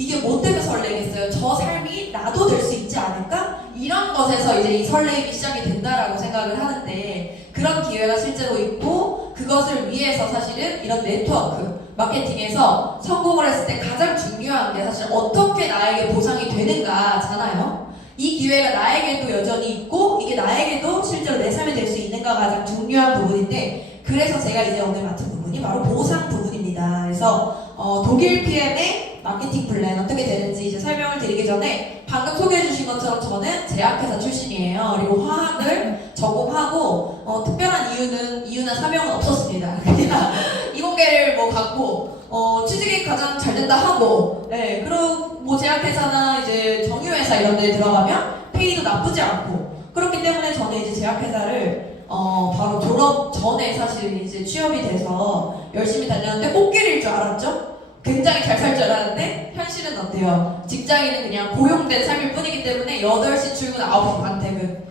이게 뭐 때문에 설레겠어요? 저 삶이 나도 될 수 있지 않을까? 이런 것에서 이제 이 설레임이 시작이 된다라고 생각을 하는데, 그런 기회가 실제로 있고, 그것을 위해서 사실은 이런 네트워크 마케팅에서 성공을 했을 때 가장 중요한 게 사실 어떻게 나에게 보상이 되는가잖아요. 이 기회가 나에게도 여전히 있고, 이게 나에게도 실제로 내 삶이 될 수 있는가가 가장 중요한 부분인데, 그래서 제가 이제 오늘 맡은 부분이 바로 보상 부분입니다. 그래서 독일 PM의 마케팅 플랜 어떻게 되는지 이제 설명을 드리기 전에, 방금 소개해 주신 것처럼 저는 제약회사 출신이에요. 그리고 화학을 전공하고 특별한 이유나 사명은 없었습니다. 그냥 이공계를 뭐 갖고 취직이 가장 잘 된다 하고, 네, 그리고 뭐 제약회사나 이제 정유회사 이런 데 들어가면 페이도 나쁘지 않고, 그렇기 때문에 저는 이제 제약회사를 바로 졸업 전에 사실 이제 취업이 돼서 열심히 다녔는데 꽃길일 줄 알았죠? 굉장히 잘 살 줄 알았는데 현실은 어때요? 직장인은 그냥 고용된 삶일 뿐이기 때문에 8시 출근 9시 반 퇴근,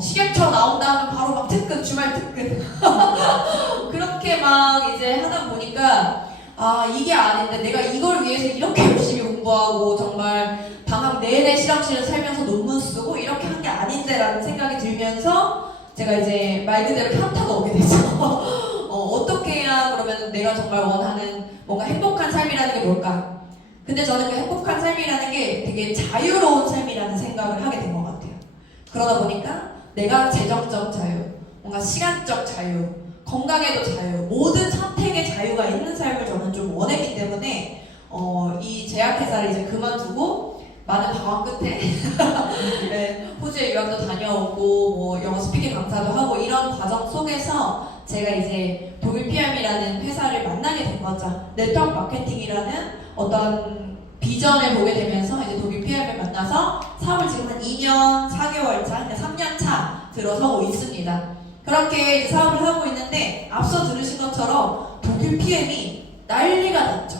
식약처 나온 다음에 바로 막 특급, 주말 특급 그렇게 막 이제 하다 보니까 이게 아닌데, 내가 이걸 위해서 이렇게 열심히 공부하고 정말 방학 내내 실험실에 살면서 논문 쓰고 이렇게 한 게 아닌데 라는 생각이 들면서 제가 이제 말 그대로 현타가 오게 되죠. 어떻게 해야 그러면 내가 정말 원하는 뭔가 행복한 삶이라는 게 뭘까? 근데 저는 그 행복한 삶이라는 게 되게 자유로운 삶이라는 생각을 하게 된 것 같아요. 그러다 보니까 내가 재정적 자유, 뭔가 시간적 자유, 건강에도 자유, 모든 선택의 자유가 있는 삶을 저는 좀 원했기 때문에 이 제약회사를 이제 그만두고 많은 방황 끝에 네, 호주에 유학도 다녀오고 뭐 영어 스피킹 강사도 하고 이런 과정 속에서 제가 이제 독일 PM이라는 회사를 만나게 된 거죠. 네트워크 마케팅이라는 어떤 비전을 보게 되면서 이제 독일 PM을 만나서 사업을 지금 한 2년 4개월 차, 3년 차 들어서고 있습니다. 그렇게 이제 사업을 하고 있는데, 앞서 들으신 것처럼 독일 PM이 난리가 났죠.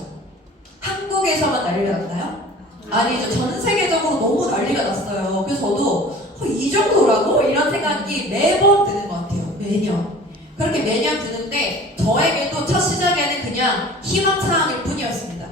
한국에서만 난리가 났나요? 아니죠. 전 세계적으로 너무 난리가 났어요. 그래서 저도 이 정도라고? 이런 생각이 매번 드는 것 같아요. 매년. 그렇게 매년 드는데, 저에게도 첫 시작에는 그냥 희망사항일 뿐이었습니다.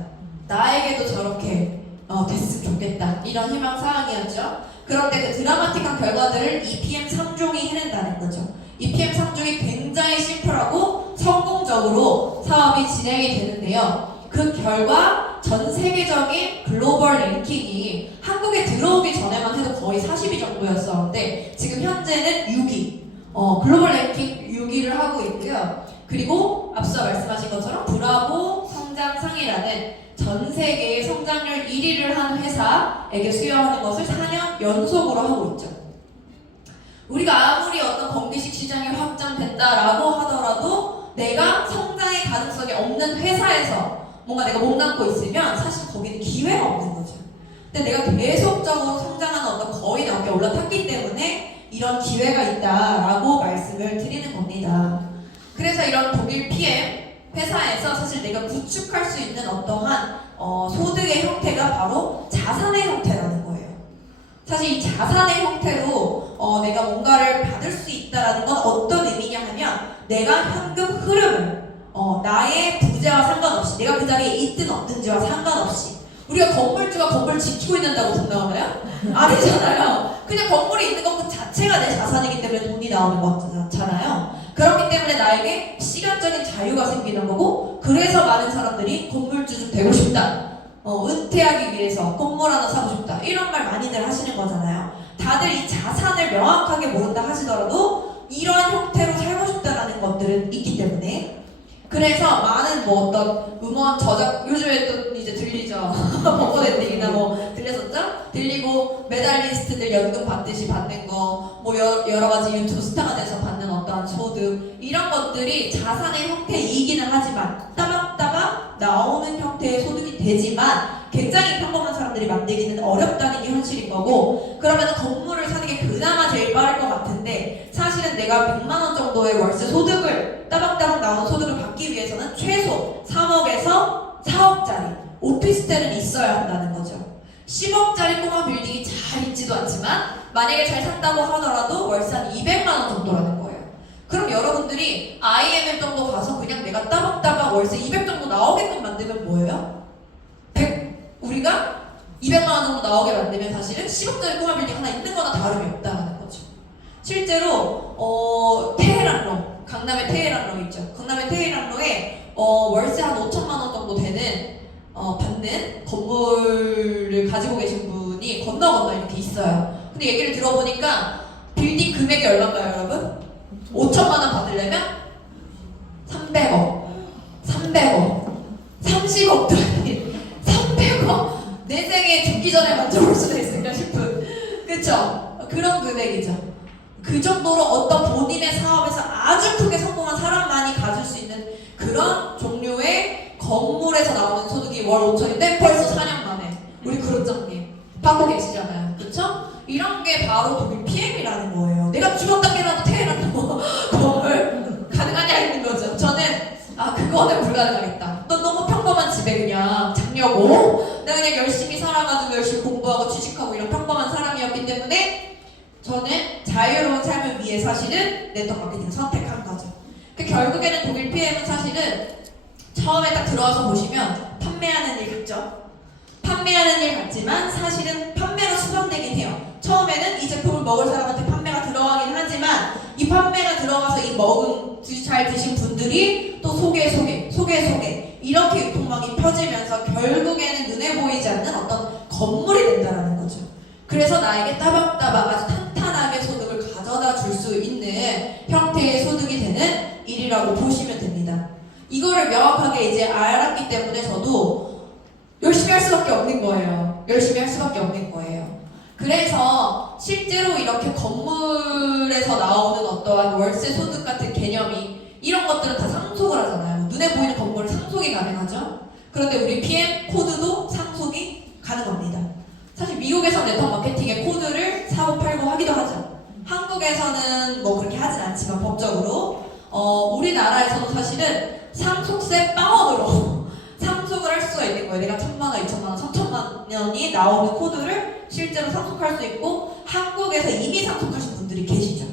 나에게도 저렇게 됐으면 좋겠다, 이런 희망사항이었죠. 그런데 그 드라마틱한 결과들을 EPM 3종이 해낸다는 거죠. EPM 3종이 굉장히 심플하고 성공적으로 사업이 진행이 되는데요. 그 결과 전 세계적인 글로벌 랭킹이 한국에 들어오기 전에만 해도 거의 40위 정도였었는데, 지금 현재는 6위, 글로벌 랭킹 6위를 하고 있고요. 그리고 앞서 말씀하신 것처럼 브라보 성장상이라는 전 세계의 성장률 1위를 한 회사에게 수여하는 것을 4년 연속으로 하고 있죠. 우리가 아무리 어떤 건기식 시장이 확장된다라고 하더라도 내가 성장의 가능성이 없는 회사에서 뭔가 내가 몸담고 있으면 사실 거기는 기회가 없는 거죠. 근데 내가 계속적으로 성장하는 어떤 거인의 어깨에 올라탔기 때문에 이런 기회가 있다라고 말씀을 드리는 겁니다. 그래서 이런 독일 PM 회사에서 사실 내가 구축할 수 있는 어떠한 소득의 형태가 바로 자산의 형태라는 거예요. 사실 이 자산의 형태로 내가 뭔가를 받을 수 있다는 건 어떤 의미냐 하면, 내가 현금 흐름을 나의 부재와 상관없이, 내가 그 자리에 있든 없든지와 상관없이, 우리가 건물주가 건물 지키고 있는다고 돈 나오나요? 아니잖아요. 그냥 건물이 있는 것 그 자체가 내 자산이기 때문에 돈이 나오는 거잖아요. 그렇기 때문에 나에게 시간적인 자유가 생기는 거고, 그래서 많은 사람들이 건물주 좀 되고 싶다, 은퇴하기 위해서 건물 하나 사고 싶다, 이런 말 많이들 하시는 거잖아요. 다들 이 자산을 명확하게 모른다 하시더라도 이런 형태로 살고 싶다라는 것들은 있기 때문에, 그래서 많은 뭐 어떤 음원 저작, 요즘에 또 이제 들리죠. 벚꽃 엔딩이나 뭐 들렸었죠? 들리고 메달리스트들 연금 받듯이 받는 거, 뭐 여러 가지 유튜브 스타가 돼서 받는 어떠한 소득, 이런 것들이 자산의 형태이기는 하지만 따박따박 나오는 형태의 소득이 되지만 굉장히 평범한 사람들이 만들기는 어렵다는 게 현실인 거고, 그러면 건물을 사는 게 그나마 제일 빠를 것 같은데, 사실은 내가 100만 원 정도의 월세 소득을, 따박따박 나오는 소득을 받기 위해서는 최소 3억에서 4억짜리 오피스텔은 있어야 한다는 거죠. 10억짜리 꼬마 빌딩이 잘 있지도 않지만 만약에 잘 샀다고 하더라도 월세 한 200만 원 정도라는 거예요. 그럼 여러분들이 IMF 정도 가서 그냥 내가 따박따박 월세 200 정도 나오게끔 만들면 뭐예요? 100, 우리 우리가 200만 원 정도 나오게 만들면 사실은 10억짜리 꼬마 빌딩 하나 있는 거나 다름이 없다는 거죠. 실제로 테헤란로, 강남의 테헤란로 있죠. 강남의 테헤란로에 월세 한 5천만 원 정도 되는 받는 건물을 가지고 계신 분이 건너 이렇게 있어요. 근데 얘기를 들어보니까 빌딩 금액이 얼마인가요, 여러분? 5천만 원 받으려면 300억, 30억도 아닌 300억. 내 생에 죽기 전에 만져볼 수도 있을까 싶은, 그쵸? 그런 금액이죠. 그 정도로 어떤 본인의 사업에서 아주 크게 성공한 사람만이 가질 수 있는 그런 종류의 건물에서 나오는 소득이 월 5천인데 벌써 4년 만에 우리 그룹장님 받고 계시잖아요. 그쵸? 이런 게 바로 독일 PM이라는 거예요. 내가 죽었다 깨어나도 테헤란 건물 가능하냐 있는 거죠. 저는 그거는 불가능하겠다. 너 너무 평범한 집에 그냥 장려고 내가 그냥 열심히 살아가지고 열심히 공부하고 취직하고 이런 평범한 사람이었기 때문에 저는 자유로운 삶을 위해 사실은 네트워크 마케팅을 선택한 거죠. 결국에는 독일 PM은 사실은 처음에 딱 들어와서 보시면 판매하는 일 같죠? 판매하는 일 같지만 사실은 판매가 수반되긴 해요. 처음에는 이 제품을 먹을 사람한테 판매가 들어가긴 하지만 이 판매가 들어가서 이 잘 드신 분들이 또 소개 이렇게 유통망이 펴지면서 결국에는 눈에 보이지 않는 어떤 건물이 된다는 거죠. 그래서 나에게 따박따박 아주 탄탄하게 소득을 가져다 줄 수 있는 형태의 소득이 되는 일이라고 보시면 됩니다. 이거를 명확하게 이제 알았기 때문에 저도 열심히 할 수밖에 없는 거예요. 그래서 실제로 이렇게 건물에서 나오는 어떠한 월세 소득 같은 개념이 이런 것들은 다 상속을 하잖아요. 눈에 보이는 건물은 상속이 가능하죠. 그런데 우리 PM 코드도 상속이 가능합니다. 사실 미국에서 네트워크 마케팅의 코드를 사고 팔고 하기도 하죠. 한국에서는 뭐 그렇게 하진 않지만 법적으로 우리나라에서도 사실은 상속세 빵원으로 상속을 할 수가 있는 거예요. 내가 1,000만 원, 2,000만 원, 3,000만 원이 나오는 코드를 실제로 상속할 수 있고 한국에서 이미 상속하신 분들이 계시죠.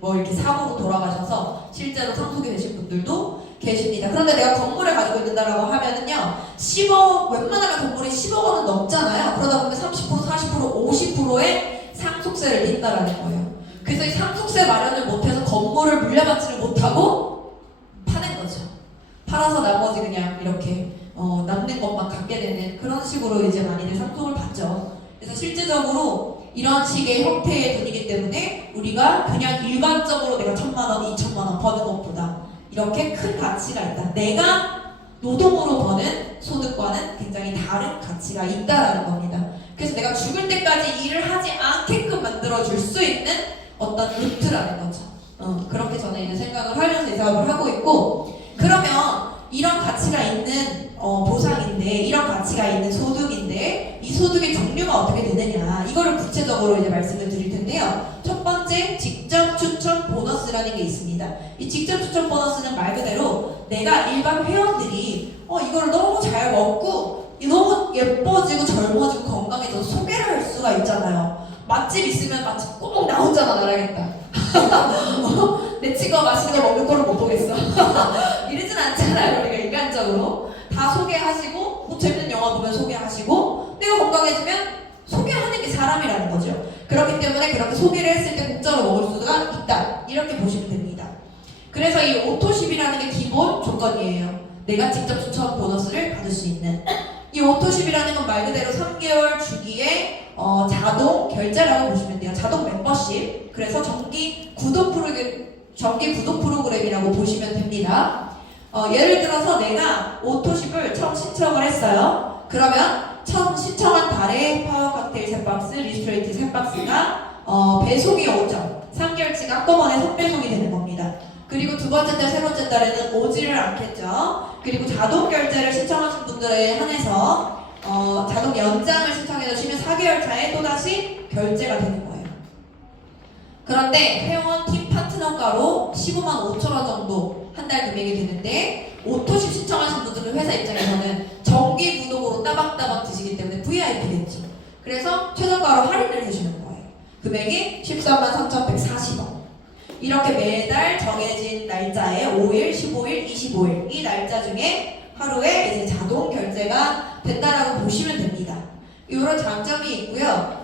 뭐 이렇게 사고로 돌아가셔서 실제로 상속이 되신 분들도 계십니다. 그런데 내가 건물을 가지고 있는다라고 하면은요 10억, 웬만하면 건물이 10억 원은 넘잖아요. 그러다 보면 30%, 40%, 50%의 상속세를 낸다라는 거예요. 그래서 이 상속세 마련을 못해서 건물을 물려받지를 못하고 파는 거죠. 팔아서 나머지 그냥 이렇게 남는 것만 갖게 되는 그런 식으로 이제 많이들 상속을 받죠. 그래서 실질적으로 이런 식의 형태의 돈이기 때문에 우리가 그냥 일반적으로 내가 1,000만 원, 2,000만 원 버는 것보다 이렇게 큰 가치가 있다. 내가 노동으로 버는 소득과는 굉장히 다른 가치가 있다라는 겁니다. 그래서 내가 죽을 때까지 일을 하지 않게끔 만들어줄 수 있는 어떤 루트라는 거죠. 그렇게 저는 이제 생각을 하면서 이 사업을 하고 있고, 그러면 이런 가치가 있는 보상인데, 이런 가치가 있는 소득인데 이 소득의 종류가 어떻게 되느냐, 이거를 구체적으로 이제 말씀을 드릴 텐데요. 첫 번째, 직접 추천 보너스라는 게 있습니다. 이 직접 추천 보너스는 말 그대로 내가 일반 회원들이 이거를 너무 잘 먹고 너무 예뻐지고 젊어지고 건강해져서 소개를 할 수가 있잖아요. 맛집 있으면 맛집 꼭 나 혼자만 알아야겠다. 내 친구가 맛있는 걸 먹는 거를 못 보겠어. 이러진 않잖아요. 우리가 인간적으로 다 소개하시고, 뭐 재밌는 영화 보면 소개하시고, 내가 건강해지면 소개하는 게 사람이라는 거죠. 그렇기 때문에 그렇게 소개를 했을 때 공짜로 먹을 수가 있다, 이렇게 보시면 됩니다. 그래서 이 오토십이라는 게 기본 조건이에요. 내가 직접 추천 보너스를 받을 수 있는. 이 오토십이라는 건 말 그대로 3개월 주기에 자동 결제라고 보시면 돼요. 자동 멤버십. 그래서 정기 구독 프로그램이라고 보시면 됩니다. 예를 들어서 내가 오토십을 처음 신청을 했어요. 그러면 처음 신청한 달에 파워 칵테일 3박스, 리스트레이트 3박스가 배송이 오죠. 3개월치가 한꺼번에 선배송이 되는 겁니다. 그리고 두 번째 달, 세 번째 달에는 오지를 않겠죠. 그리고 자동 결제를 신청하신 분들에 한해서 자동 연장을 신청해 주시면 4개월 차에 또다시 결제가 되는 거예요. 그런데 회원 팀 파트너가로 15만 5천 원 정도 한 달 금액이 되는데, 오토십 신청하신 분들은 회사 입장에서는 정기 구독으로 따박따박 드시기 때문에 VIP겠죠. 그래서 최저가로 할인을 해주는 거예요. 금액이 13만 3,140원. 이렇게 매달 정해진 날짜에 5일, 15일, 25일 이 날짜 중에 하루에 이제 자동 결제가 된다라고 보시면 됩니다. 이런 장점이 있고요.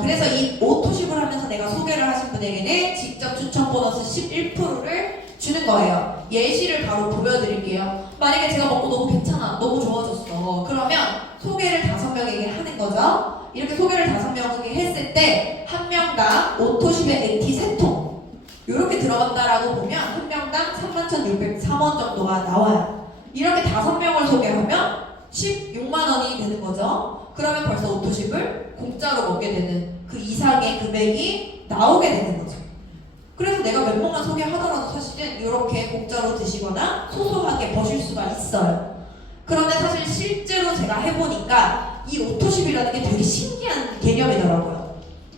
그래서 이 오토십을 하면서 내가 소개를 하신 분에게는 직접 추천 보너스 11%를 주는 거예요. 예시를 바로 보여드릴게요. 만약에 제가 먹고 너무 괜찮아, 너무 좋아졌어. 그러면 소개를 5명에게 하는 거죠. 이렇게 소개를 5명에게 했을 때 한 명당 오토십의 액티 3통 이렇게 들어간다라고 보면 한 명당 31,603원 정도가 나와요. 이렇게 5명을 소개하면 16만 원이 되는 거죠. 그러면 벌써 오토십을 공짜로 먹게 되는 그 이상의 금액이 나오게 되는 거죠. 그래서 내가 몇 명만 소개하더라도 사실은 이렇게 공짜로 드시거나 소소하게 버실 수가 있어요. 그런데 사실 실제로 제가 해보니까 이 오토십이라는 게 되게 신기한 개념이더라고요.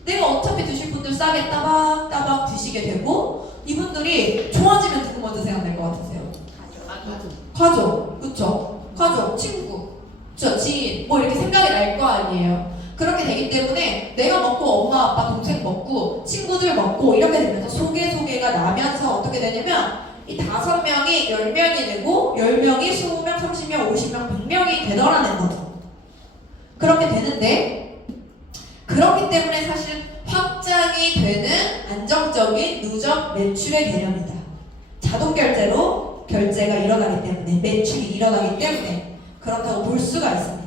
내가 어차피 드실 분들 싸게 따박따박 드시게 되고 이분들이 좋아지면 누구 먼저 생각날 것 같으세요? 가족, 그쵸? 가족, 친구, 그쵸? 지인, 뭐 이렇게 생각이 날 거 아니에요. 그렇게 되기 때문에 내가 먹고 엄마, 아빠, 동생 먹고 친구들 먹고 이렇게 되면서 소개가 나면서 어떻게 되냐면 이 5명이 10명이 되고 10명이 20명, 30명, 50명, 100명이 되더라는 거죠. 그렇게 되는데 그렇기 때문에 사실 확장이 되는 안정적인 누적 매출의 개념이다. 자동 결제로 결제가 일어나기 때문에 매출이 일어나기 때문에 그렇다고 볼 수가 있습니다.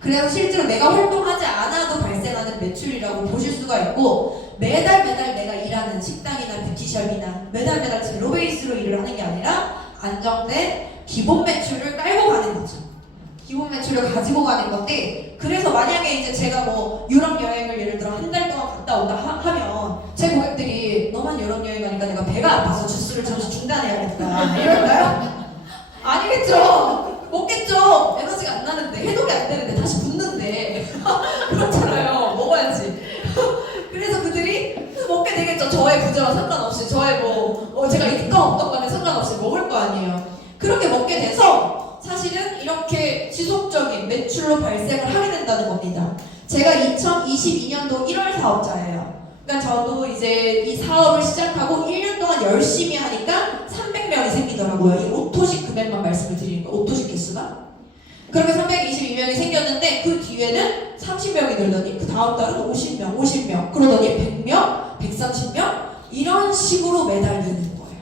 그래서 실제로 내가 활동하지 않아도 발생하는 매출이라고 보실 수가 있고 매달 내가 일하는 식당이나 뷰티숍이나 매달 제로 베이스로 일을 하는 게 아니라 안정된 기본 매출을 깔고 가는 거죠. 기본 매출을 가지고 가는 건데 그래서 만약에 이제 제가 뭐 유럽 여행을 예를 들어 한 달 동안 갔다 온다 하면 제 고객들이 너만 유럽 여행 가니까 내가 배가 아파서 주스를 잠시 중단해야겠다 이럴까요? 아니겠죠. 먹겠죠. 에너지가 안 나는데 해독이 안 되는데 다시 붓는데 그렇잖아요. 먹어야지. 그래서 그들이 먹게 되겠죠. 저의 부자와 상관없이 저의 제가 있건 없건 간에 상관없이 먹을 거 아니에요. 그렇게 먹게 돼서 사실은 이렇게 지속적인 매출로 발생을 하게 된다는 겁니다. 제가 2022년도 1월 사업자예요. 그러니까 저도 이제 이 사업을 시작하고 1년 동안 열심히 하니까 300명이 생기더라고요. 이 오토식 금액만 말씀을 드리는 거예요. 오토식 개수가. 그렇게 322명이 생겼는데 그 뒤에는 30명이 늘더니 그 다음 달은 50명 그러더니 100명, 130명 이런 식으로 매달 느는 거예요.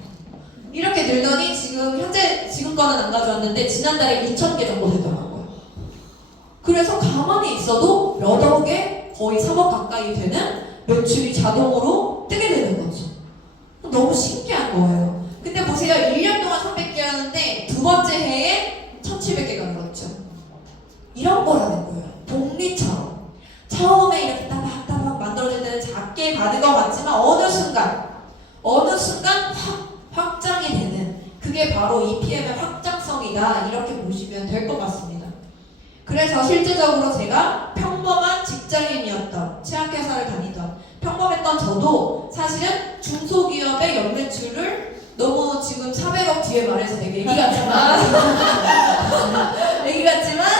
이렇게 늘더니 지금 거는 안 가져왔는데 지난달에 2,000개 정도 되더라고요. 그래서 가만히 있어도 몇억 개, 거의 3억 가까이 되는 매출이 자동으로 뜨게 되는 거죠. 너무 신기한 거예요. 근데 보세요. 1년 동안 300개 하는데 두 번째 해에 1,700개가 늘었죠. 이런 거라는 거예요. 복리처럼. 처음에 이렇게 따박따박 만들어질 때는 작게 가는 것 같지만 어느 순간 확장이 되는 그게 바로 이 PM의 확장성이다. 이렇게 보시면 될 것 같습니다. 그래서 실제적으로 제가 평범한 직장인이었던 제약회사를 다니던 평범했던 저도 사실은 중소기업의 연매출을 너무 지금 400억 뒤에 말해서 되게 얘기 같지만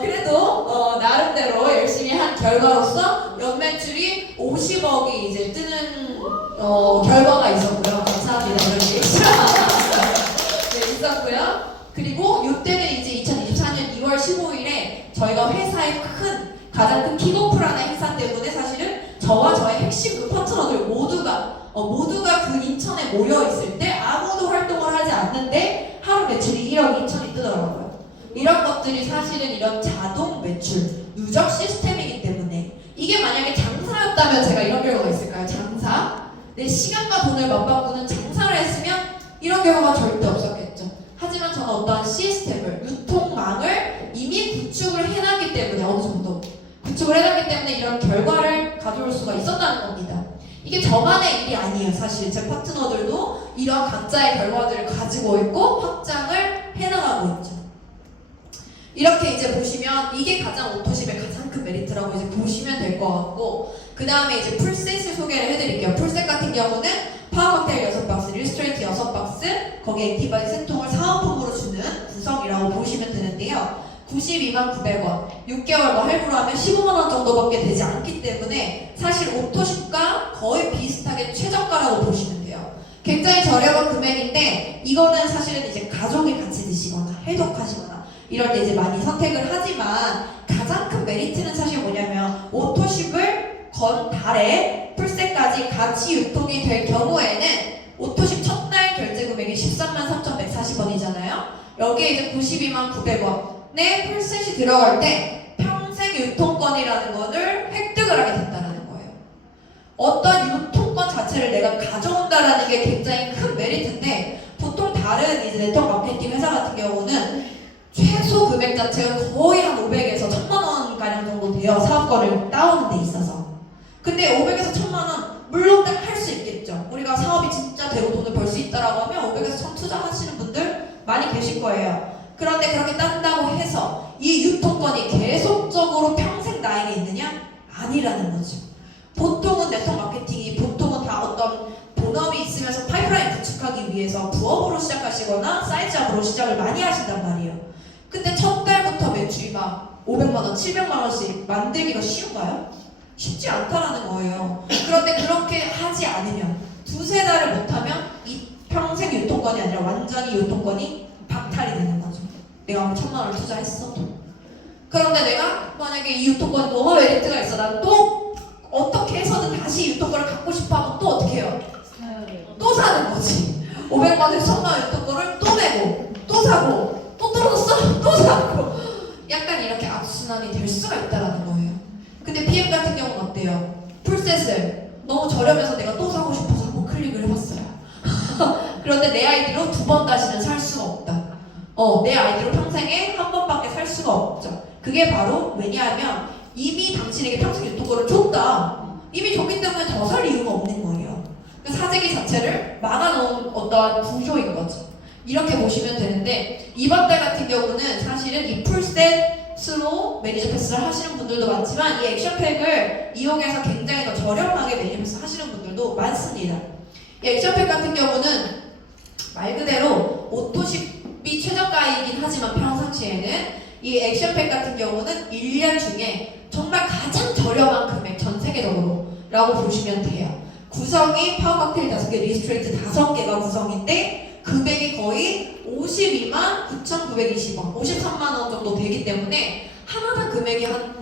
그래도 나름대로 열심히 한 결과로서 연매출이 50억이 이제 뜨는 결과가 있었고요. 감사합니다. 그렇게 네, 있었고요. 그리고 이때는 이제 2024년 2월 15일에 저희가 회사의 가장 큰 킥오프라는 행사 때문에 사실은 저와 저의 핵심 그 파트너들 모두가 그 인천에 모여 있을 때 아무도 활동을 하지 않는데 하루 매출이 1억 2천이 뜨더라고요. 이런 것들이 사실은 이런 자동 매출, 누적 시스템이기 때문에 이게 만약에 장사였다면 제가 이런 경우가 있을까요? 장사? 내 시간과 돈을 맞바꾸는 장사를 했으면 이런 경우가 절대 없었겠죠. 하지만 저는 어떠한 시스템을, 유통망을 이미 구축을 해놨기 때문에 어느 정도 구축을 해놨기 때문에 이런 결과를 가져올 수가 있었다는 겁니다. 이게 저만의 일이 아니에요. 사실 제 파트너들도 이런 각자의 결과들을 가지고 있고 확장을 해나가고 있죠. 이렇게 이제 보시면 이게 가장 오토십의 가장 큰 메리트라고 이제 보시면 될 것 같고 그 다음에 이제 풀셋을 소개를 해드릴게요. 풀셋 같은 경우는 파워 칵테일 6박스, 일스트레이트 6박스, 거기에 액티바디 3통을 사은품으로 주는 구성이라고 보시면 되는데요. 929,000원, 6개월 할부로 하면 150,000원 정도밖에 되지 않기 때문에 사실 오토십과 거의 비슷하게 최저가라고 보시면 돼요. 굉장히 저렴한 금액인데 이거는 사실은 이제 가족이 같이 드시거나 해독하시거나 이럴 때 이제 많이 선택을 하지만 가장 큰 메리트는 사실 뭐냐면 오토십을 건 달에 풀셋까지 같이 유통이 될 경우에는 오토십 첫날 결제 금액이 133,3,140원이잖아요. 여기에 이제 929,900원의 풀셋이 들어갈 때 평생 유통권이라는 것을 획득을 하게 된다는 거예요. 어떤 유통권 자체를 내가 가져온다라는 게 굉장히 큰 메리트인데 보통 다른 이제 네트워크 마케팅 회사 같은 경우는 최소 금액 자체가 거의 한 500에서 1000만 원가량 정도 돼요. 사업권을 따오는 데 있어서. 근데 500에서 1000만 원 물론 딱 할 수 있겠죠. 우리가 사업이 진짜 되고 돈을 벌 수 있다라고 하면 500에서 1000 투자하시는 분들 많이 계실 거예요. 그런데 그렇게 딴다고 해서 이 유통권이 계속적으로 평생 나에게 있느냐? 아니라는 거죠. 보통은 네트워크 마케팅이 보통은 다 어떤 본업이 있으면서 파이프라인 구축하기 위해서 부업으로 시작하시거나 사이드 잡으로 시작을 많이 하신단 말이에요. 근데 첫 달부터 매출이 막 500만원, 700만원씩 만들기가 쉬운가요? 쉽지 않다라는 거예요. 그런데 그렇게 하지 않으면 두세 달을 못하면 이 평생 유통권이 아니라 완전히 유통권이 박탈이 되는 거죠. 내가 1000만원을 투자했어도. 그런데 내가 만약에 이 유통권이 너무 메리트가 있어. 난 또 어떻게 해서든 다시 유통권을 갖고 싶어 하면 또 어떻게 해요? 또 사는 거지. 500만원, 1000만원 유통권을 또 내고 또 사고 또 떨어졌어? 또 사고 약간 이렇게 악순환이 될 수가 있다는 거예요. 근데 PM 같은 경우는 어때요? 풀셋을 너무 저렴해서 내가 또 사고 싶어서 한번 클릭을 해봤어요. 그런데 내 아이디로 두 번 다시는 살 수가 없다. 내 아이디로 평생에 한 번밖에 살 수가 없죠. 그게 바로 왜냐하면 이미 당신에게 평생 유통권을 줬다. 이미 줬기 때문에 더 살 이유가 없는 거예요. 그 사재기 자체를 막아놓은 어떠한 구조인 거죠. 이렇게 보시면 되는데 이번 달 같은 경우는 사실은 이 풀셋으로 매니저 패스를 하시는 분들도 많지만 이 액션팩을 이용해서 굉장히 더 저렴하게 매니저 패스 하시는 분들도 많습니다. 이 액션팩 같은 경우는 말 그대로 오토십이 최저가이긴 하지만 평상시에는 이 액션팩 같은 경우는 1년 중에 정말 가장 저렴한 금액 전 세계적으로 라고 보시면 돼요. 구성이 파워 칵테일 5개, 리스트레이트 5개가 구성인데 금액이 거의 52만 9,920원, 53만 원 정도 되기 때문에 하나당 금액이 한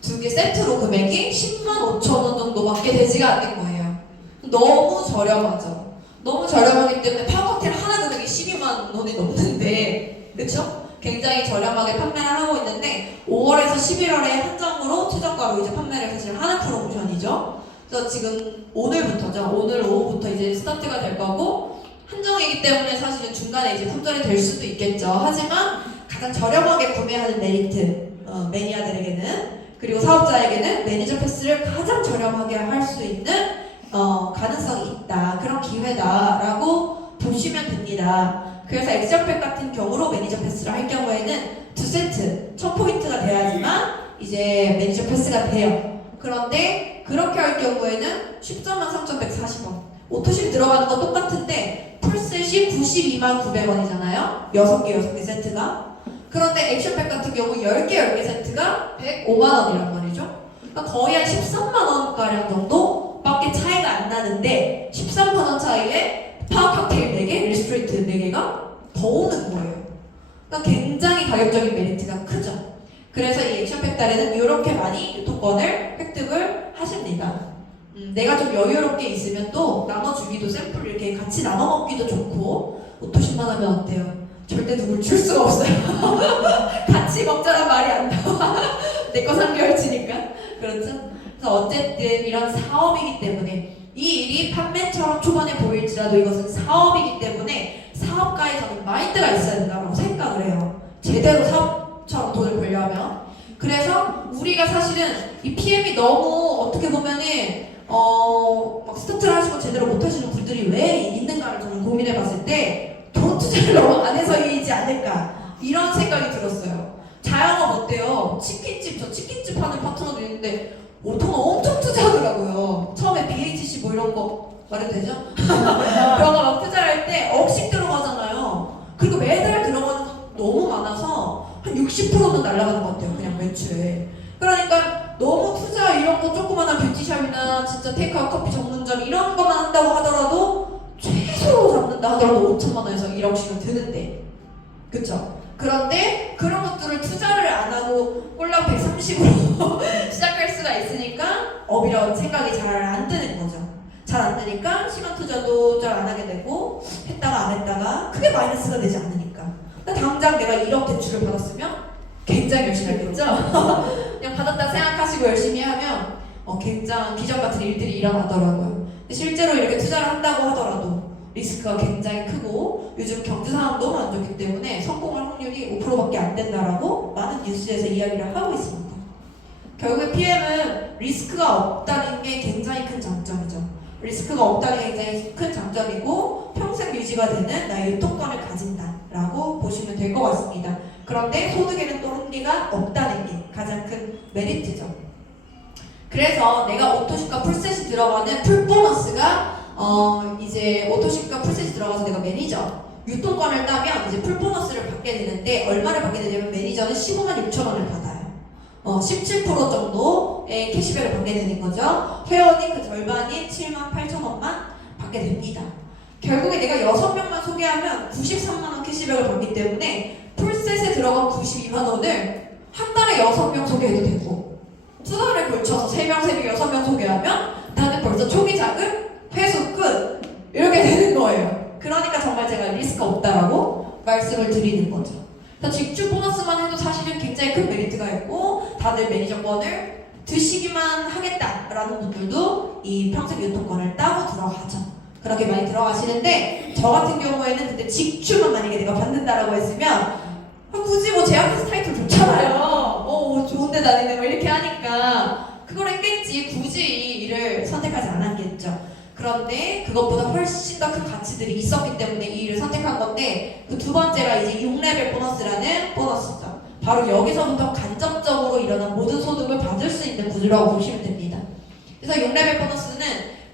2개 세트로 금액이 10만 5천 원 정도밖에 되지가 않는 거예요. 너무 저렴하죠. 너무 저렴하기 때문에 파워 칵테일 하나 금액이 12만 원이 넘는데 그렇죠? 굉장히 저렴하게 판매를 하고 있는데 5월에서 11월에 한정으로 최저가로 이제 판매를 사실 하는 프로모션이죠. 그래서 지금 오늘부터죠. 오늘 오후부터 이제 스타트가 될 거고 한정이기 때문에 사실은 중간에 이제 품절이 될 수도 있겠죠. 하지만 가장 저렴하게 구매하는 메리트 매니아들에게는 그리고 사업자에게는 매니저 패스를 가장 저렴하게 할 수 있는 가능성이 있다. 그런 기회다라고 보시면 됩니다. 그래서 액션팩 같은 경우로 매니저 패스를 할 경우에는 2세트 1000포인트가 돼야지만 이제 매니저 패스가 돼요. 그런데 그렇게 할 경우에는 143,140원 오토십 들어가는 거 똑같은데 풀셋이 92만 900원이잖아요 6개 세트가. 그런데 액션팩 같은 경우 10개 세트가 105만원이란 말이죠. 그러니까 거의 한 13만원가량 정도밖에 차이가 안 나는데 13만원 차이에 파워 칵테일 4개, 리스트레이트 4개가 더 오는 거예요. 그러니까 굉장히 가격적인 메리트가 크죠. 그래서 이 액션팩 달에는 이렇게 많이 유통권을 획득을 하십니다. 내가 좀 여유롭게 있으면 또 나눠주기도 샘플 이렇게 같이 나눠 먹기도 좋고 오토십만 하면 어때요? 절대 누굴 줄 수가 없어요. 같이 먹자란 말이 안 나와. 내 거 3개월 치니까. 그렇죠? 그래서 어쨌든 이런 사업이기 때문에 이 일이 판매처럼 초반에 보일지라도 이것은 사업이기 때문에 사업가의 저는 마인드가 있어야 된다고 생각을 해요. 제대로 사업처럼 돈을 벌려면. 그래서 우리가 사실은 이 PM이 너무 어떻게 보면은 막 스타트를 하시고 제대로 못 하시는 분들이 왜 있는가를 저는 고민해 봤을 때 돈 투자를 너무 안 해서이지 않을까 이런 생각이 들었어요. 자영업 어때요? 치킨집, 저 치킨집 하는 파트너도 있는데 돈 엄청 투자하더라고요. 처음에 BHC 뭐 이런 거 말해도 되죠? 그런 거 막 투자할 때 억씩 들어가잖아요. 그리고 매달 들어가는 거 너무 많아서 한 60%는 날아가는 것 같아요. 그냥 매출에. 그러니까 너무 투자 이런 거 조그마한 뷰티샵이나 진짜 테이크아웃 커피 전문점 이런 거만 한다고 하더라도 최소 잡는다 하더라도 5천만 원에서 1억씩은 드는데 그쵸? 그런데 그런 것들을 투자를 안 하고 나도 꼴랑 130으로 시작할 수가 있으니까 업이라는 생각이 잘 안 드는 거죠. 잘 안 되니까 시간 투자도 잘 안 하게 되고 했다가 안 했다가 크게 마이너스가 되지 않으니까. 근데 당장 내가 1억 대출을 받았으면 굉장히 열심히 하겠죠? 그냥 받았다 생각하시고 열심히 하면 굉장히 기적 같은 일들이 일어나더라고요. 근데 실제로 이렇게 투자를 한다고 하더라도 리스크가 굉장히 크고 요즘 경제 상황도 너무 안 좋기 때문에 성공할 확률이 5%밖에 안 된다라고 많은 뉴스에서 이야기를 하고 있습니다. 결국에 PM은 리스크가 없다는 게 굉장히 큰 장점이죠. 리스크가 없다는 게 굉장히 큰 장점이고 평생 유지가 되는 나의 유통권을 가진다라고 보시면 될 것 같습니다. 그런데 소득에는 또 한계가 없다는 게 가장 큰 메리트죠. 그래서 내가 오토쉽과 풀셋이 들어가는 풀보너스가 이제 오토쉽과 풀셋이 들어가서 내가 매니저 유통권을 따면 이제 풀보너스를 받게 되는데 얼마를 받게 되냐면 매니저는 15만 6천 원을 받아요. 17% 정도의 캐시백을 받게 되는 거죠. 회원이 그 절반인 7만 8천 원만 받게 됩니다. 결국에 내가 6명만 소개하면 93만 원 캐시백을 받기 때문에 풀셋에 들어간 92만 원을 한 달에 6명 소개해도 되고 두 달에 걸쳐서 3명, 6명 소개하면 나는 벌써 초기 자금, 회수 끝! 이렇게 되는 거예요. 그러니까 정말 제가 리스크 없다라고 말씀을 드리는 거죠. 그래서 직주 보너스만 해도 사실은 굉장히 큰 메리트가 있고 다들 매니저권을 드시기만 하겠다라는 분들도 이 평생 유통권을 따고 들어가죠. 그렇게 많이 들어가시는데 저 같은 경우에는 근데 직주만 만약에 내가 받는다라고 했으면 굳이 뭐 제약회사 타이틀 좋잖아요. 좋은데 다니네 뭐 이렇게 하니까 그걸 했겠지. 굳이 이 일을 선택하지 않았겠죠. 그런데 그것보다 훨씬 더 큰 가치들이 있었기 때문에 이 일을 선택한 건데 그 두 번째가 이제 6레벨 보너스라는 보너스죠. 바로 여기서부터 간접적으로 일어난 모든 소득을 받을 수 있는 구조라고 보시면 됩니다. 그래서 6레벨 보너스는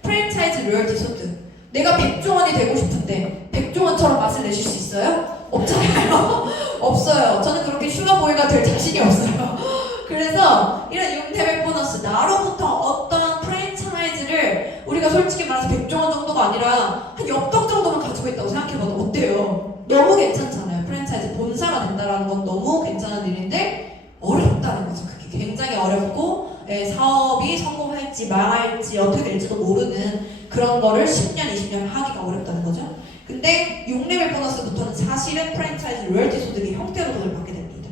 프랜차이즈 로열티 소득. 내가 백종원이 되고 싶은데 백종원처럼 맛을 내실 수 있어요? 없잖아요. 없어요. 저는 그렇게 슈가보이가 될 자신이 없어요. 그래서 이런 6레벨 보너스 나로부터 어떤 프랜차이즈를 우리가 솔직히 말해서 백종원 정도가 아니라 한 엽떡 정도만 가지고 있다고 생각해봐도 어때요? 너무 괜찮잖아요. 프랜차이즈 본사가 된다는 건 너무 괜찮은 일인데 어렵다는 거죠. 그게 굉장히 어렵고 사업이 성공할지 망할지 어떻게 될지도 모르는 그런 거를 10년, 20년 하기가 어렵다는 거죠. 근데 6레벨 보너스부터는 사실은 프랜차이즈 로열티 소득의 형태로 돈을 받게 됩니다.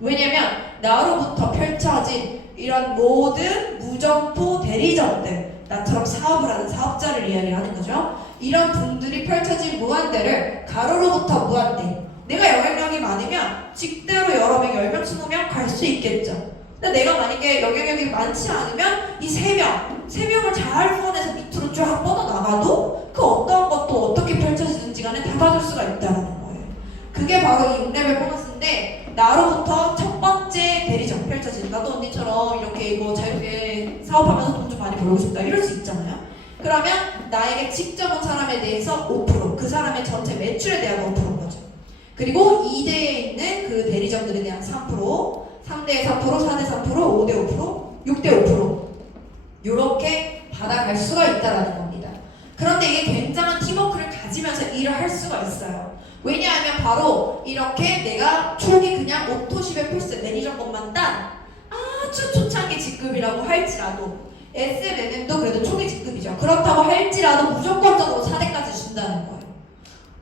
왜냐면 나로부터 펼쳐진 이런 모든 무점포 대리점들 나처럼 사업을 하는 사업자를 이야기하는 거죠. 이런 분들이 펼쳐진 무한대를 가로로부터 무한대 내가 영향력이 많으면 직대로 여러 명, 10명, 20명 갈 수 있겠죠. 근데 내가 만약에 영향력이 많지 않으면 이 3명을 잘 후원해서 밑으로 쫙 뻗어나가도 그 어떤 것도 어떻게 펼쳐지든지 간에 다 받을 수가 있다는 거예요. 그게 바로 이 6레벨 보너스인데 나로부터 첫 번째 대리점 펼쳐진 나도 언니처럼 이렇게 이거 자유롭게 사업하면서 돈 좀 많이 벌고 싶다 이럴 수 있잖아요. 그러면 나에게 직접 온 사람에 대해서 5%, 그 사람의 전체 매출에 대한 5%인 거죠. 그리고 2대에 있는 그 대리점들에 대한 3%, 3대 3%, 4대 3%, 5대 5%, 6대 5% 이렇게 받아갈 수가 있다는 겁니다. 그런데 이게 굉장한 팀워크를 가지면서 일을 할 수가 있어요. 왜냐하면 바로 이렇게 내가 초기 그냥 오토쉽의 풀셋 매니저권만 딴 아주 초창기 직급이라고 할지라도 SMM도 그래도 초기 직급이죠. 그렇다고 할지라도 무조건적으로 4대까지 준다는 거예요.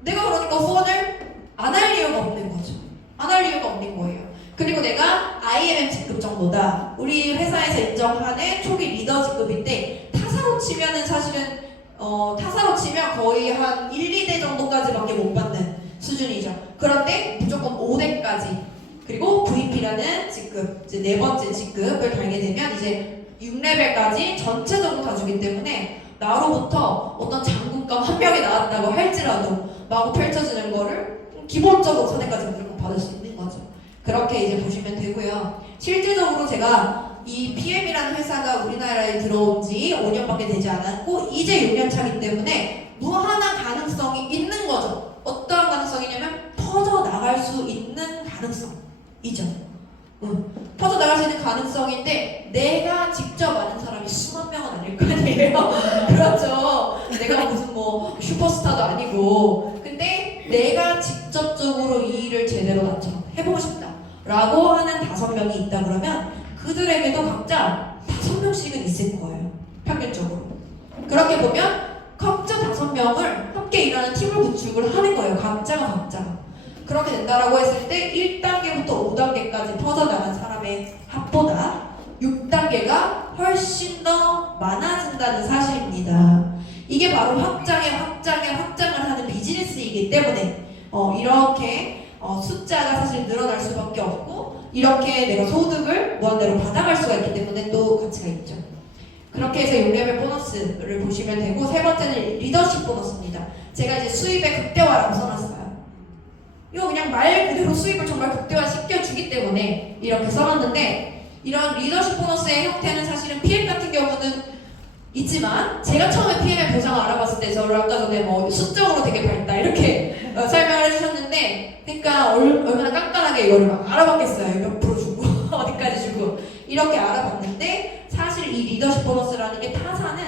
내가 그러니까 후원을 안 할 이유가 없는 거죠. 안 할 이유가 없는 거예요. 그리고 내가 IMM 직급 정도다. 우리 회사에서 인정하는 초기 리더 직급인데 타사로 치면은 사실은 타사로 치면 거의 한 1, 2대 정도까지밖에 못 받는 수준이죠. 그런데 무조건 5대까지 그리고 VP라는 직급, 이제 네 번째 직급을 달게 되면 이제 6레벨까지 전체적으로 다 주기 때문에 나로부터 어떤 장군감 한 명이 나왔다고 할지라도 마구 펼쳐지는 거를 기본적으로 4대까지 무조건 받을 수 있는 거죠. 그렇게 이제 보시면 되고요. 실질적으로 제가 이 PM이라는 회사가 우리나라에 들어온 지 5년밖에 되지 않았고 이제 6년 차기 때문에 무한한 가능성이 있는 거죠. 어떠한 가능성이냐면 퍼져나갈 수 있는 가능성이죠. 퍼져나갈 수 있는 가능성인데 내가 직접 아는 사람이 수만 명은 아닐 거 아니에요. 그렇죠. 내가 무슨 뭐 슈퍼스타도 아니고 근데 내가 직접적으로 이 일을 제대로 나처럼 해보고 싶다 라고 하는 5명이 있다 그러면 그들에게도 각자 5명씩은 있을 거예요. 평균적으로. 그렇게 보면 각자 5명을 함께 일하는 팀을 구축을 하는 거예요. 각자가. 그렇게 된다라고 했을 때 1단계부터 5단계까지 퍼져나간 사람의 합보다 6단계가 훨씬 더 많아진다는 사실입니다. 이게 바로 확장을 하는 비즈니스이기 때문에 이렇게 숫자가 사실 늘어날 수밖에 없고 이렇게 내가 소득을 무한대로 받아갈 수가 있기 때문에 또 가치가 있죠. 그렇게 해서 6레벨 보너스를 보시면 되고 세 번째는 리더십 보너스입니다. 제가 이제 수입의 극대화라고 써놨어요. 이거 그냥 말 그대로 수입을 정말 극대화시켜주기 때문에 이렇게 써놨는데 이런 리더십 보너스의 형태는 사실은 PM 같은 경우는 있지만 제가 처음에 PM의 보상을 알아봤을 때 저를 아까 전에 뭐 수적으로 되게 밝다 이렇게 설명을 해주셨는데 그러니까 얼마나 깐깐하게 이거를 막 알아봤겠어요. 몇 프로 주고 어디까지 주고 이렇게 알아봤는데 사실 이 리더십 보너스라는 게 타사는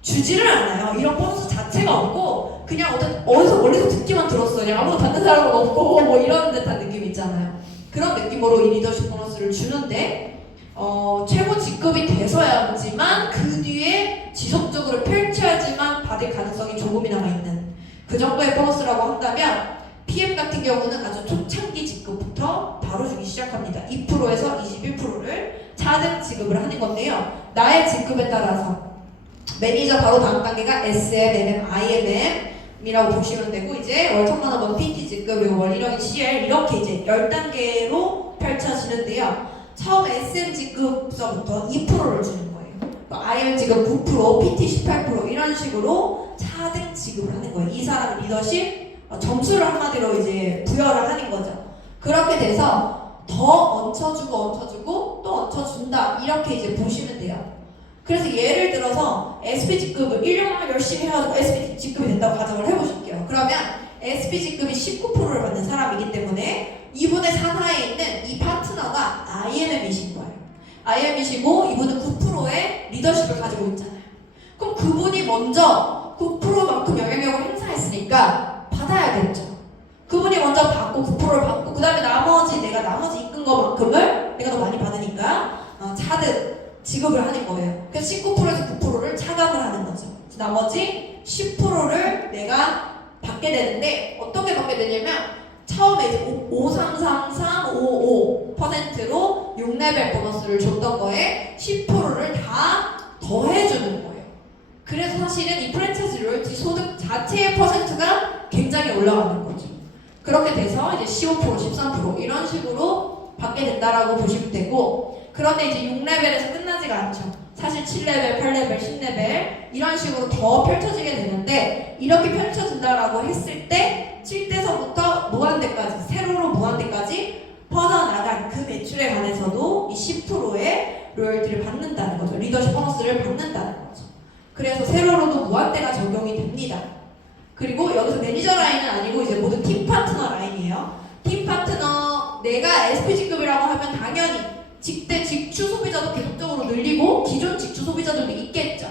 주지를 않아요. 이런 보너스 자체가 없고 그냥 어디서 멀리서 듣기만 들었어요. 그냥 아무도 받는 사람은 없고 뭐 이런 듯한 느낌 있잖아요. 그런 느낌으로 이 리더십 보너스를 주는데 최고 직급이 돼서야지만 그 뒤에 지속적으로 펼쳐야지만 받을 가능성이 조금이나마 있는 그 정도의 보너스라고 한다면 PM 같은 경우는 아주 초창기 직급부터 바로 주기 시작합니다. 2%에서 21%를 차등 지급을 하는 건데요. 나의 직급에 따라서 매니저 바로 다음 단계가 SM, MM, IMM이라고 보시면 되고 이제 월 1000만 원 PT 직급 그리고 월 1억인 CL 이렇게 이제 10단계로 펼쳐지는데요. 처음 SM 직급서부터 2%를 주는 거예요. IM 직급 9%, PT 18% 이런 식으로 차등 지급을 하는 거예요. 이 사람의 리더십 점수를 한마디로 이제 부여를 하는 거죠. 그렇게 돼서 더 얹혀주고 또 얹혀준다 이렇게 이제 보시면 돼요. 그래서 예를 들어서 SP 직급을 1년만 열심히 해가지고 SP 직급이 된다고 가정을 해보실게요. 그러면 SP 직급이 19%를 받는 사람이기 때문에 이분의 산하에 있는 이 파트너가 IMM이신 거예요. IMM이시고 이분은 9%의 리더십을 가지고 있잖아요. 그럼 그분이 먼저 9%만큼 영향력을 행사했으니까 받아야겠죠. 그분이 먼저 받고 9%를 받고 그 다음에 내가 나머지 이끈 거만큼을 내가 더 많이 받으니까 차등 지급을 하는 거예요. 그래서 19%에서 9%를 차감을 하는 거죠. 나머지 10%를 내가 받게 되는데 어떻게 받게 되냐면 처음에 이제 53355%로 6레벨 보너스를 줬던 거에 10%를 다 더해주는 거예요. 그래서 사실은 이 프랜차이즈 로열티 소득 자체의 퍼센트가 굉장히 올라가는 거죠. 그렇게 돼서 이제 15%, 13% 이런 식으로 받게 된다라고 보시면 되고 그런데 이제 6레벨에서 끝나지가 않죠. 사실 7레벨, 8레벨, 10레벨 이런 식으로 더 펼쳐지게 되는데 이렇게 펼쳐진다라고 했을 때 7대서부터 무한대까지 세로로 무한대까지 퍼져나간 그 매출에 관해서도 이 10%의 로열티를 받는다는 거죠. 리더십 보너스를 받는다는 거죠. 그래서 세로로도 무한대가 적용이 됩니다. 그리고 여기서 매니저 라인은 아니고 이제 모든 팀 파트너 라인이에요. 팀 파트너 내가 SPG급이라고 하면 당연히 직대 직추 소비자도 계속적으로 늘리고 기존 직추 소비자들도 있겠죠.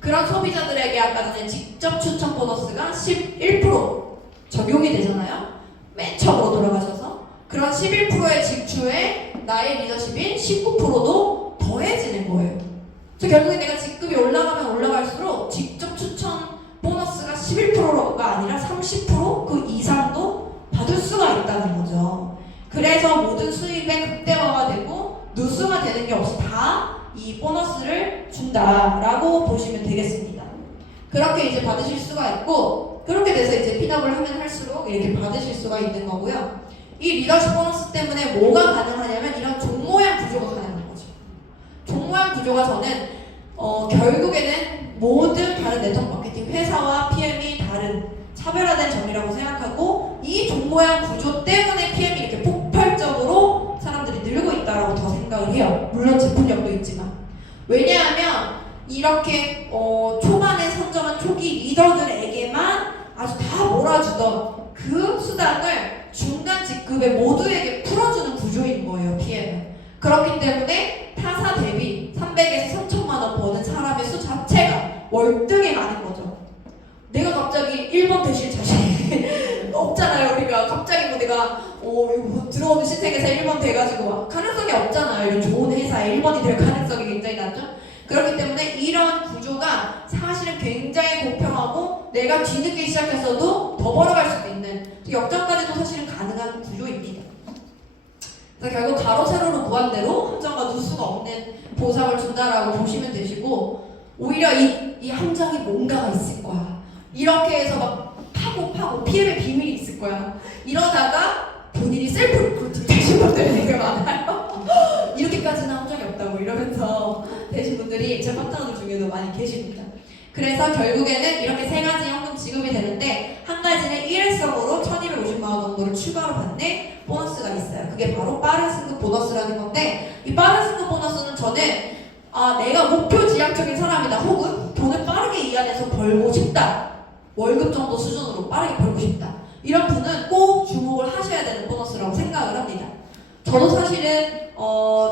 그런 소비자들에게 아까 전에 직접 추천 보너스가 11% 적용이 되잖아요. 맨 처음으로 돌아가셔서 그런 11%의 직추에 나의 리더십인 19%도 더해지는 거예요. 그래서 결국에 내가 직급이 올라가면 올라갈수록 직접 추천 보너스가 11%가 아니라 30%그 이상도 받을 수가 있다는 거죠. 그래서 모든 수입의 극대화가 되고 누수가 되는 게 없이 다 이 보너스를 준다라고 보시면 되겠습니다. 그렇게 이제 받으실 수가 있고 그렇게 돼서 이제 핀업을 하면 할수록 이렇게 받으실 수가 있는 거고요. 이 리더십 보너스 때문에 뭐가 가능하냐면 이런 종 모양 구조가 가능한 거죠. 종 모양 구조가 저는 결국에는 모든 다른 네트워크 마케팅 회사와 PM이 다른 차별화된 점이라고 생각하고 이 종 모양 구조 때문에 PM이 이렇게 폭발적으로 사람들이 늘고 있다라고 더 생각을 해요. 물론 제품력도 있지만. 왜냐하면 이렇게 초반에 선점한 초기 리더들에게만 아주 다 몰아주던 그 수당을 중간 직급의 모두에게 풀어주는 구조인 거예요. PM은. 그렇기 때문에 타사 대비 300에서 3천만 원 버는 사람의 수 자체가 월등히 많은 거죠. 내가 갑자기 1번 되실 자신 없잖아요. 우리가 갑자기 뭐 내가 내가 들어오는 신세계에서 1번 돼가지고 막 가능성이 없잖아요. 이런 좋은 회사에 1번이 될 가능성이 굉장히 낮죠. 그렇기 때문에 이런 구조가 사실은 굉장히 공평하고 내가 뒤늦게 시작했어도 더 벌어갈 수도 있는 역전까지도 사실은 가능한 구조입니다. 그래서 결국 가로 세로로 무한대로 함정과 누수가 없는 보상을 준다라고 보시면 되시고 오히려 이 함정이 뭔가가 있을 거야. 이렇게 해서 막 파고 PM의 비밀이 있을 거야. 이러다가 본인이 셀프 리크루팅 되신 분들이 되게 많아요. 이렇게까지는 함정이 없다고 이러면서 되신 분들이 제 파트너들 중에도 많이 계십니다. 그래서 결국에는 이렇게 세 가지 현금 지급이 되는데 한 가지는 일회성으로 1250만 원 정도를 추가로 받는 보너스가 있어요. 그게 바로 빠른 승급 보너스라는 건데 이 빠른 승급 보너스는 저는 내가 목표 지향적인 사람이다 혹은 돈을 빠르게 이 안에서 벌고 싶다 월급 정도 수준으로 빠르게 벌고 싶다 이런 분은 꼭 주목을 하셔야 되는 보너스라고 생각을 합니다. 저도 사실은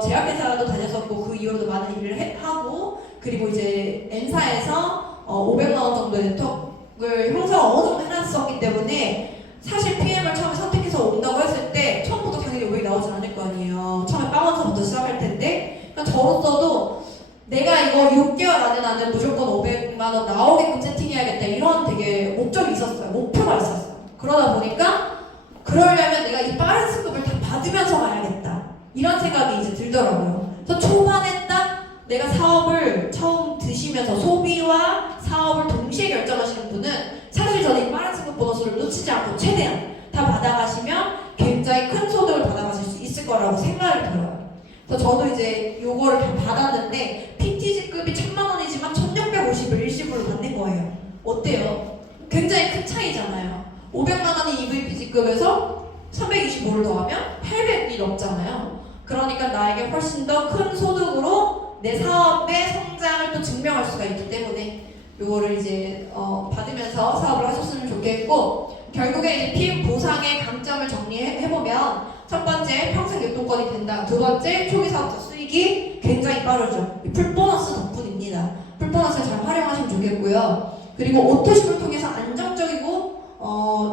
제약회사도 다녔었고 그 이후로도 많은 일을 하고 그리고 이제 N사에서 500만 원 정도의 턱을 형사가 어느 정도 해놨었기 때문에 사실 PM을 처음에 선택해서 온다고 했을 때 처음부터 당연히 왜 나오진 않을 거 아니에요. 처음에 빵원서부터 시작할 텐데 그러니까 저로서도 내가 이거 6개월 안에 나는 무조건 500만 원 나오게끔 세팅해야겠다 이런 되게 목적이 있었어요. 목표가 있었어요. 그러다 보니까 그러려면 내가 이 빠른 승급을 다 받으면서 가야겠다 이런 생각이 이제 들더라고요. 그래서 초반에 딱 내가 사업을 처음 드시면서 소비와 사업을 동시에 결정하시는 분은 사실 저는 이 빠른 승급 보너스를 놓치지 않고 최대한 다 받아가시면 굉장히 큰 소득을 받아가실 수 있을 거라고 생각이 들어요. 그래서 저도 이제 요거를 다 받았는데 PTG급이 1000만 원이지만 1650을 일시불로 받는 거예요. 어때요? 굉장히 큰 차이잖아요. 500만 원이 EVPG급에서 325를 더하면 800이 넘잖아요. 그러니까 나에게 훨씬 더 큰 소득으로 내 사업의 성장을 또 증명할 수가 있기 때문에 요거를 이제 받으면서 사업을 하셨으면 좋겠고 결국에 이제 PM 보상의 강점을 정리해보면 첫 번째 평생 유통권이 된다. 두 번째 초기 사업자 수익이 굉장히 빠르죠. 풀보너스 덕분입니다. 풀보너스를 잘 활용하시면 좋겠고요. 그리고 오토십을 통해서 안정적이고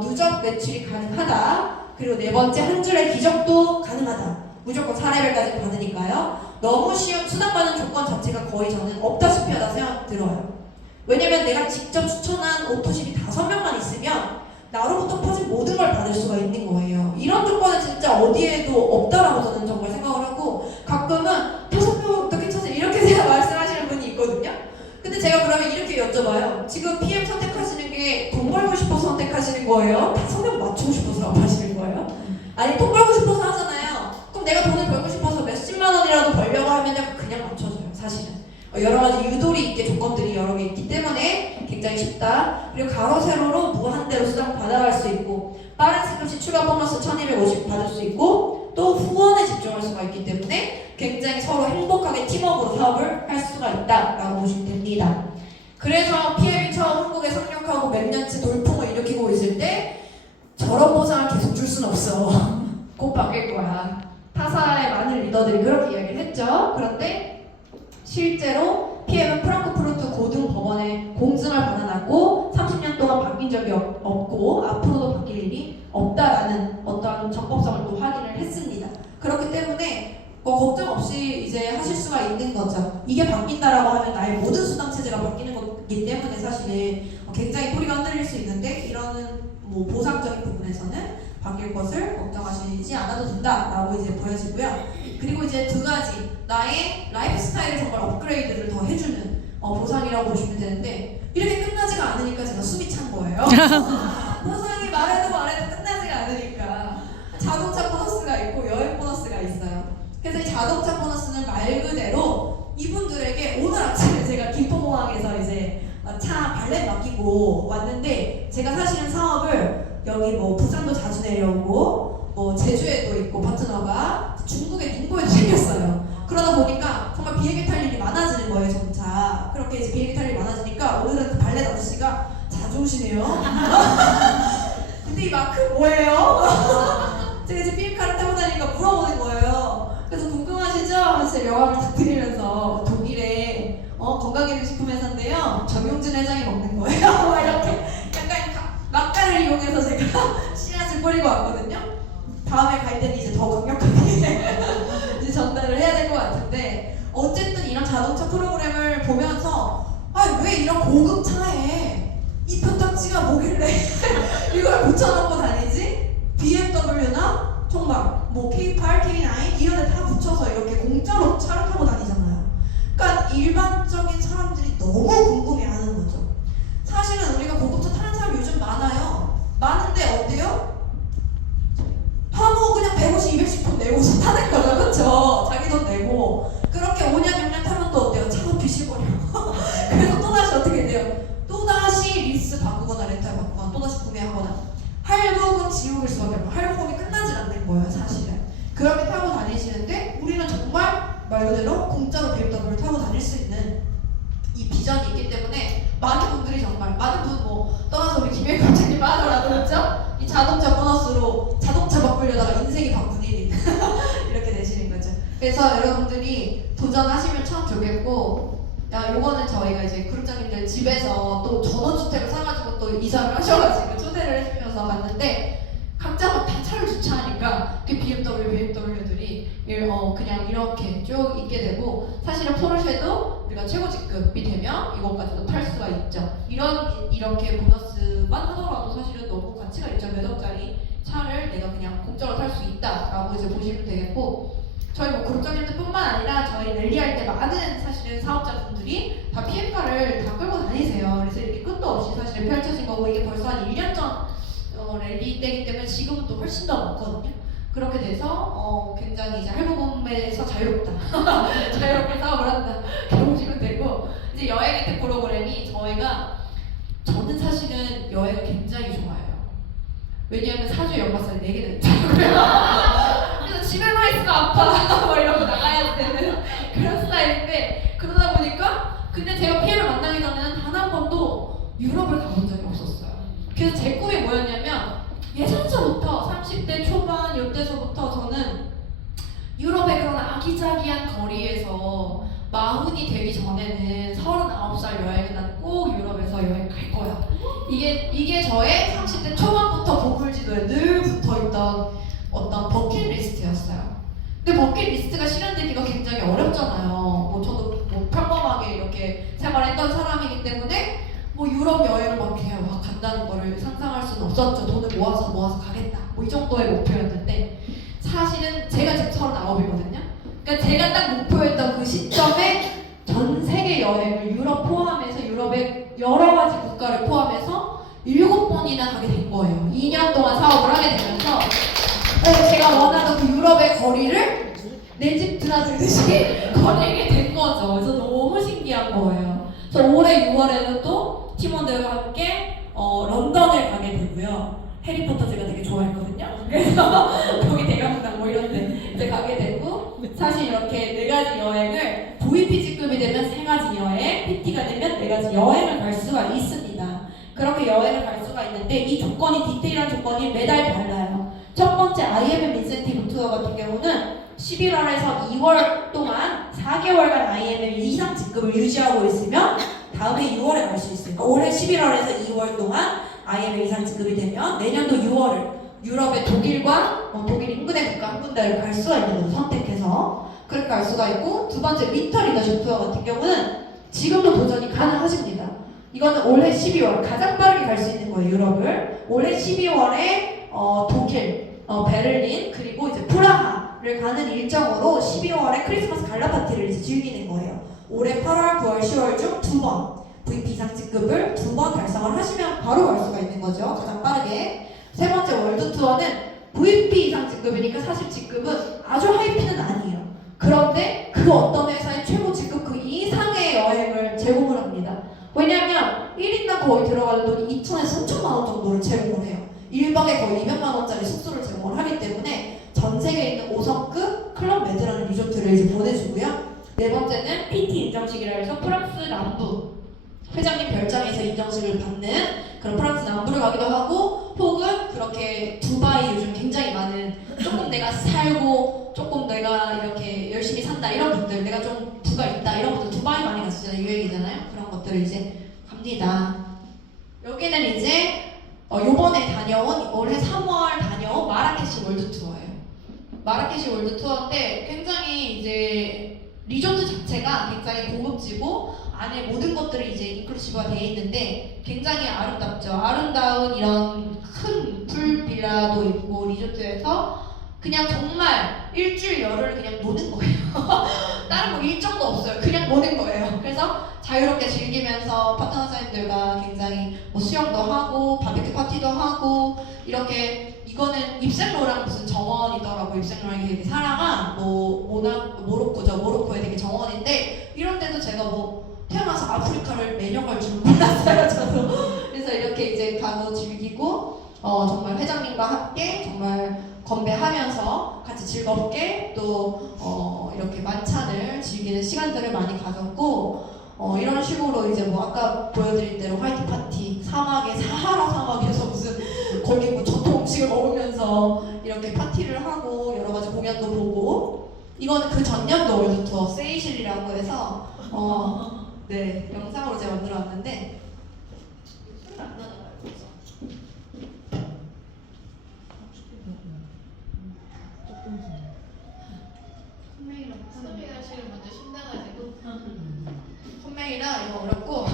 누적 매출이 가능하다. 그리고 네 번째 한 줄의 기적도 가능하다. 무조건 4레벨까지 받으니까요. 너무 쉬운 수당받는 조건 자체가 거의 저는 없다시피 하다 생각 들어요. 왜냐면 내가 직접 추천한 오토십이 5명만 있으면 나로부터 퍼진 모든 걸 받을 수가 있는 거예요. 이런 조건은 진짜 어디에도 없다라고 저는 정말 생각을 하고 가끔은 5명 어떻게 찾지? 이렇게 말씀하시는 분이 있거든요. 근데 제가 그러면 이렇게 여쭤봐요. 지금 PM 선택하시는 게 돈 벌고 싶어서 선택하시는 거예요? 5명 맞추고 싶어서 하시는 거예요? 아니 돈 벌고 싶어서 하잖아요. 그럼 내가 돈을 벌고 싶어서 몇십만 원이라도 벌려고 하면 그냥 맞춰줘요. 사실은. 여러 가지 유도리 있게 조건들이 여러 개 있기 때문에 굉장히 쉽다. 그리고 가로 세로로 무한대로 수당 받아갈 수 있고 빠른 승급시 추가 보너스 1250 받을 수 있고 또 후원에 집중할 수가 있기 때문에 굉장히 서로 행복하게 팀워크로 사업을 할 수가 있다라고 보시면 됩니다. 그래서 PM이 처음 한국에 상륙하고 몇 년째 돌풍을 일으키고 있을 때 저런 보상을 계속 줄 순 없어. 곧 바뀔 거야. 타사의 많은 리더들이 그렇게 이야기를 했죠. 그런데 실제로 PM은 프랑크푸르트 고등법원에 공증을 받아놨고 30년 동안 바뀐 적이 없고 앞으로도 바뀔 일이 없다라는 어떠한 적법성을 또 확인을 했습니다. 그렇기 때문에 걱정 없이 이제 하실 수가 있는 거죠. 이게 바뀐다라고 하면 나의 모든 수당 체제가 바뀌는 거기 때문에 사실은 굉장히 뿌리가 흔들릴 수 있는데 이런 보상적인 부분에서는 바뀔 것을 걱정하시지 않아도 된다라고 이제 보여지고요. 그리고 이제 두 가지 나의 라이프 스타일을 정말 업그레이드를 더 해주는 보상이라고 보시면 되는데 이렇게 끝나지가 않으니까 제가 숨이 찬 거예요. 보상이 말해도 끝나지가 않으니까 자동차 보너스가 있고 여행 보너스가 있어요. 그래서 이 자동차 보너스는 말 그대로 이분들에게 오늘 아침에 제가 김포공항에서 이제 차 발렛 맡기고 왔는데 제가 사실은 사업을 여기 부산도 자주 내려오고 제주에도 있고 파트너가 중국의 닝보에도 생겼어요. 그러다 보니까 정말 비행기 탈 일이 많아지는 거예요, 점차. 그렇게 이제 비행기 탈 일이 많아지니까 오늘은 그 발렛 아저씨가 자주 오시네요. 근데 이 마크 뭐예요? 제가 이제 비행카를 타고 다니니까 물어보는 거예요. 그래서 궁금하시죠? 하면서 명함을 딱 드리면서 독일에 건강기능식품 회사인데요. 정용진 회장이 먹는 거예요. 이렇게 약간 막간을 이용해서 제가 씨앗을 뿌리고 왔거든요. 다음에 갈 때는 이제 더 강력하게 이제 전달을 해야 될 것 같은데, 어쨌든 이런 자동차 프로그램을 보면서 아, 왜 이런 고급 차에 이 표딱지가 뭐길래 이걸 붙여놓고 다니지? BMW나 정말 뭐 K8, K9 이런 데 다 붙여서 이렇게 공짜로 차를 타고 다니잖아요. 그러니까 일반적인 사람들이 너무 궁금해하는 거죠. 사실은 우리가 고급차 타는 사람 요즘 많아요. 많은데 어때요? 뭐 그냥 150, 200씩 돈 내고서 타는 거죠. 그쵸? 자기 돈 내고 그렇게 5년, 6년 타면 또 어때요? 차가 비실거려. 그래서 또다시 어떻게 돼요? 또다시 리스 바꾸거나 렌탈 바꾸거나 또다시 구매하거나 할부금 지옥일 수밖에 없고, 할부금이 끝나질 않는 거예요 사실은. 그렇게 타고 다니시는데 우리는 정말 말 그대로 공짜로 BMW를 타고 다닐 수 있는 이 비전이 있기 때문에 많은 분들이 정말, 많은 분 뭐 떠나서 우리 김혜일 과장님 하더라도 그렇죠? 이 자동차 보너스로 자동차 바꾸려다가 인생이 바꾼 일이 이렇게 되시는 거죠. 그래서 여러분들이 도전하시면 참 좋겠고, 요거는 저희가 이제 그룹장님들 집에서 또 전원주택을 사가지고 또 이사를 하셔가지고 초대를 해주셔서 갔는데, 각자 다 차를 주차하니까 그 BMW들이 그냥 이렇게 쭉 있게 되고, 사실은 포르쉐도 우리가 최고 직급이 되면 이것까지도 탈 수가 있죠. 이렇게 보너스만 하더라도 사실은 너무 가치가 있죠. 몇 억짜리 차를 내가 그냥 공짜로 탈 수 있다라고 이제 보시면 되겠고, 저희 뭐 그룹장님들뿐만 아니라 저희 랠리 할 때 많은 사실은 사업자분들이 다 PM카를 다 끌고 다니세요. 그래서 이렇게 끝도 없이 사실은 펼쳐진 거고, 이게 벌써 한 1년 전 랠리 때기 때문에 지금은 또 훨씬 더 많거든요. 그렇게 돼서 굉장히 이제 할부금에서 자유롭다. 자유롭게 사업을 한다. 이렇게 보시면 되고, 이제 여행 혜택 프로그램이 저는 사실은 여행을 굉장히 좋아해요. 왜냐하면 사주 연마살이 4개나 있잖아요. 그래서 집에만 있으면 아파. 뭐 이러고 나가야 되는 그런 스타일인데, 그러다 보니까 근데 제가 피에를 만나기 전에는 단 한 번도 유럽을 가본 적이 없었어요. 그래서 제 꿈이 뭐였냐면, 예전서부터 30대 초반 이때서부터 저는 유럽의 그런 아기자기한 거리에서 마흔이 되기 전에는 39살 여행은 난 꼭 유럽에서 여행 갈 거야. 이게 저의 30대 초반부터 보물지도에 늘 붙어있던 어떤 버킷리스트였어요. 근데 버킷리스트가 실현되기가 굉장히 어렵잖아요. 뭐 저도 뭐 평범하게 이렇게 생활했던 사람이기 때문에 뭐 유럽 여행을 막 이렇게 막 간다는 거를 상상할 수는 없었죠. 돈을 모아서 가겠다. 뭐 이 정도의 목표였는데, 사실은 제가 지금 39이거든요. 그러니까 제가 딱 목표했던 그 시점에 전 세계 여행을 유럽 포함해서, 유럽의 여러 가지 국가를 포함해서 7번이나 가게 된 거예요. 2년 동안 사업을 하게 되면서 제가 원하던 그 유럽의 거리를 내 집 드나들듯이 거리게 된 거죠. 그래서 너무 신기한 거예요. 그래서 올해 6월에는 또 팀원들과 함께 런던을 가게 되고요. 해리포터 제가 되게 좋아했거든요. 그래서 거기 대강당 뭐 이런 데 이제 가게 되고, 사실 이렇게 4가지 여행을 VPG급이 되면 3가지 여행, PT가 되면 4가지 여행을 갈 수가 있습니다. 그렇게 여행을 갈 수가 있는데, 이 조건이, 디테일한 조건이 매달 달라요. 첫 번째 IMM 인센티브 투어 같은 경우는 11월에서 2월 동안 4개월간 IMM 이상 직급을 유지하고 있으면 다음에 6월에 갈 수 있으니까, 올해 11월에서 2월 동안 IMM 이상 직급이 되면 내년도 6월을 유럽의 독일과 독일 인근의 국가 한 군데를 갈 수가 있는 거죠. 선택해서 그렇게 갈 수가 있고, 두 번째 위터 리더십 투어 같은 경우는 지금도 도전이 가능하십니다. 이거는 올해 12월 가장 빠르게 갈 수 있는 거예요. 유럽을 올해 12월에 독일, 베를린, 그리고 이제 프라하를 가는 일정으로 12월에 크리스마스 갈라 파티를 이제 즐기는 거예요. 올해 8월, 9월, 10월 중 2번 VP 이상 직급을 2번 달성을 하시면 바로 갈 수가 있는 거죠. 가장 빠르게. 세 번째 월드 투어는 VP 이상 직급이니까 사실 직급은 아주 하이피는 아니에요. 그런데 그 어떤 회사의 최고 직급 그 이상의 여행을 제공을 합니다. 왜냐하면 1인당 거의 들어가는 돈이 2천에서 3천만 원 정도를 제공을 해요. 1박에 거의 200만 원짜리 숙소를 제공을 하기 때문에 전 세계에 있는 5성급 클럽 메드라는 리조트를 이제 보내주고요. 네 번째는 PT 인정식이라 해서 프랑스 남부 회장님 별장에서 인정식을 받는 그런 프랑스 남부를 가기도 하고, 혹은 그렇게 두바이 요즘 굉장히 많은, 조금 내가 살고 조금 내가 이렇게 열심히 산다 이런 분들, 내가 좀 부가 있다 이런 분들 두바이 많이 가시잖아요. 유행이잖아요. 그런 것들을 이제 갑니다. 여기는 이제 요번에 다녀온, 올해 3월 다녀온 마라케시 월드 투어예요. 월드 투어인데 굉장히 이제 리조트 자체가 굉장히 고급지고 안에 모든 것들이 이제 인클루시브가 되어 있는데 굉장히 아름답죠. 아름다운 이런 큰 풀빌라도 있고 리조트에서 그냥 정말 일주일 열흘 그냥 노는 거예요. 다른 뭐 일정도 없어요. 그냥 노는 거예요. 그래서 자유롭게 즐기면서 파트너 사님들과 굉장히 뭐 수영도 하고 바베큐 파티도 하고 이렇게 이거는 입생로랑 무슨 정원이더라고. 입생로랑이 되게 사랑한 뭐 모로코죠. 모로코의 되게 정원인데 이런 데도 제가 뭐 태어나서 아프리카를 매년 갈 줄 몰랐어요. 저도. 그래서 이렇게 이제 가고 즐기고 정말 회장님과 함께 정말 건배하면서 같이 즐겁게 또 이렇게 만찬을 즐기는 시간들을 많이 가졌고 이런 식으로 이제 뭐 아까 보여드린 대로 화이트 파티 사막에 사하라 사막에서 무슨 거기 뭐 전통 음식을 먹으면서 이렇게 파티를 하고 여러 가지 공연도 보고 이거는 그 전년도 월드 투어 세이실이라고 해서 네 영상으로 제가 만들어 왔는데 선배가 실은 먼저 신나가지고 컴맹이라 이거 어렵고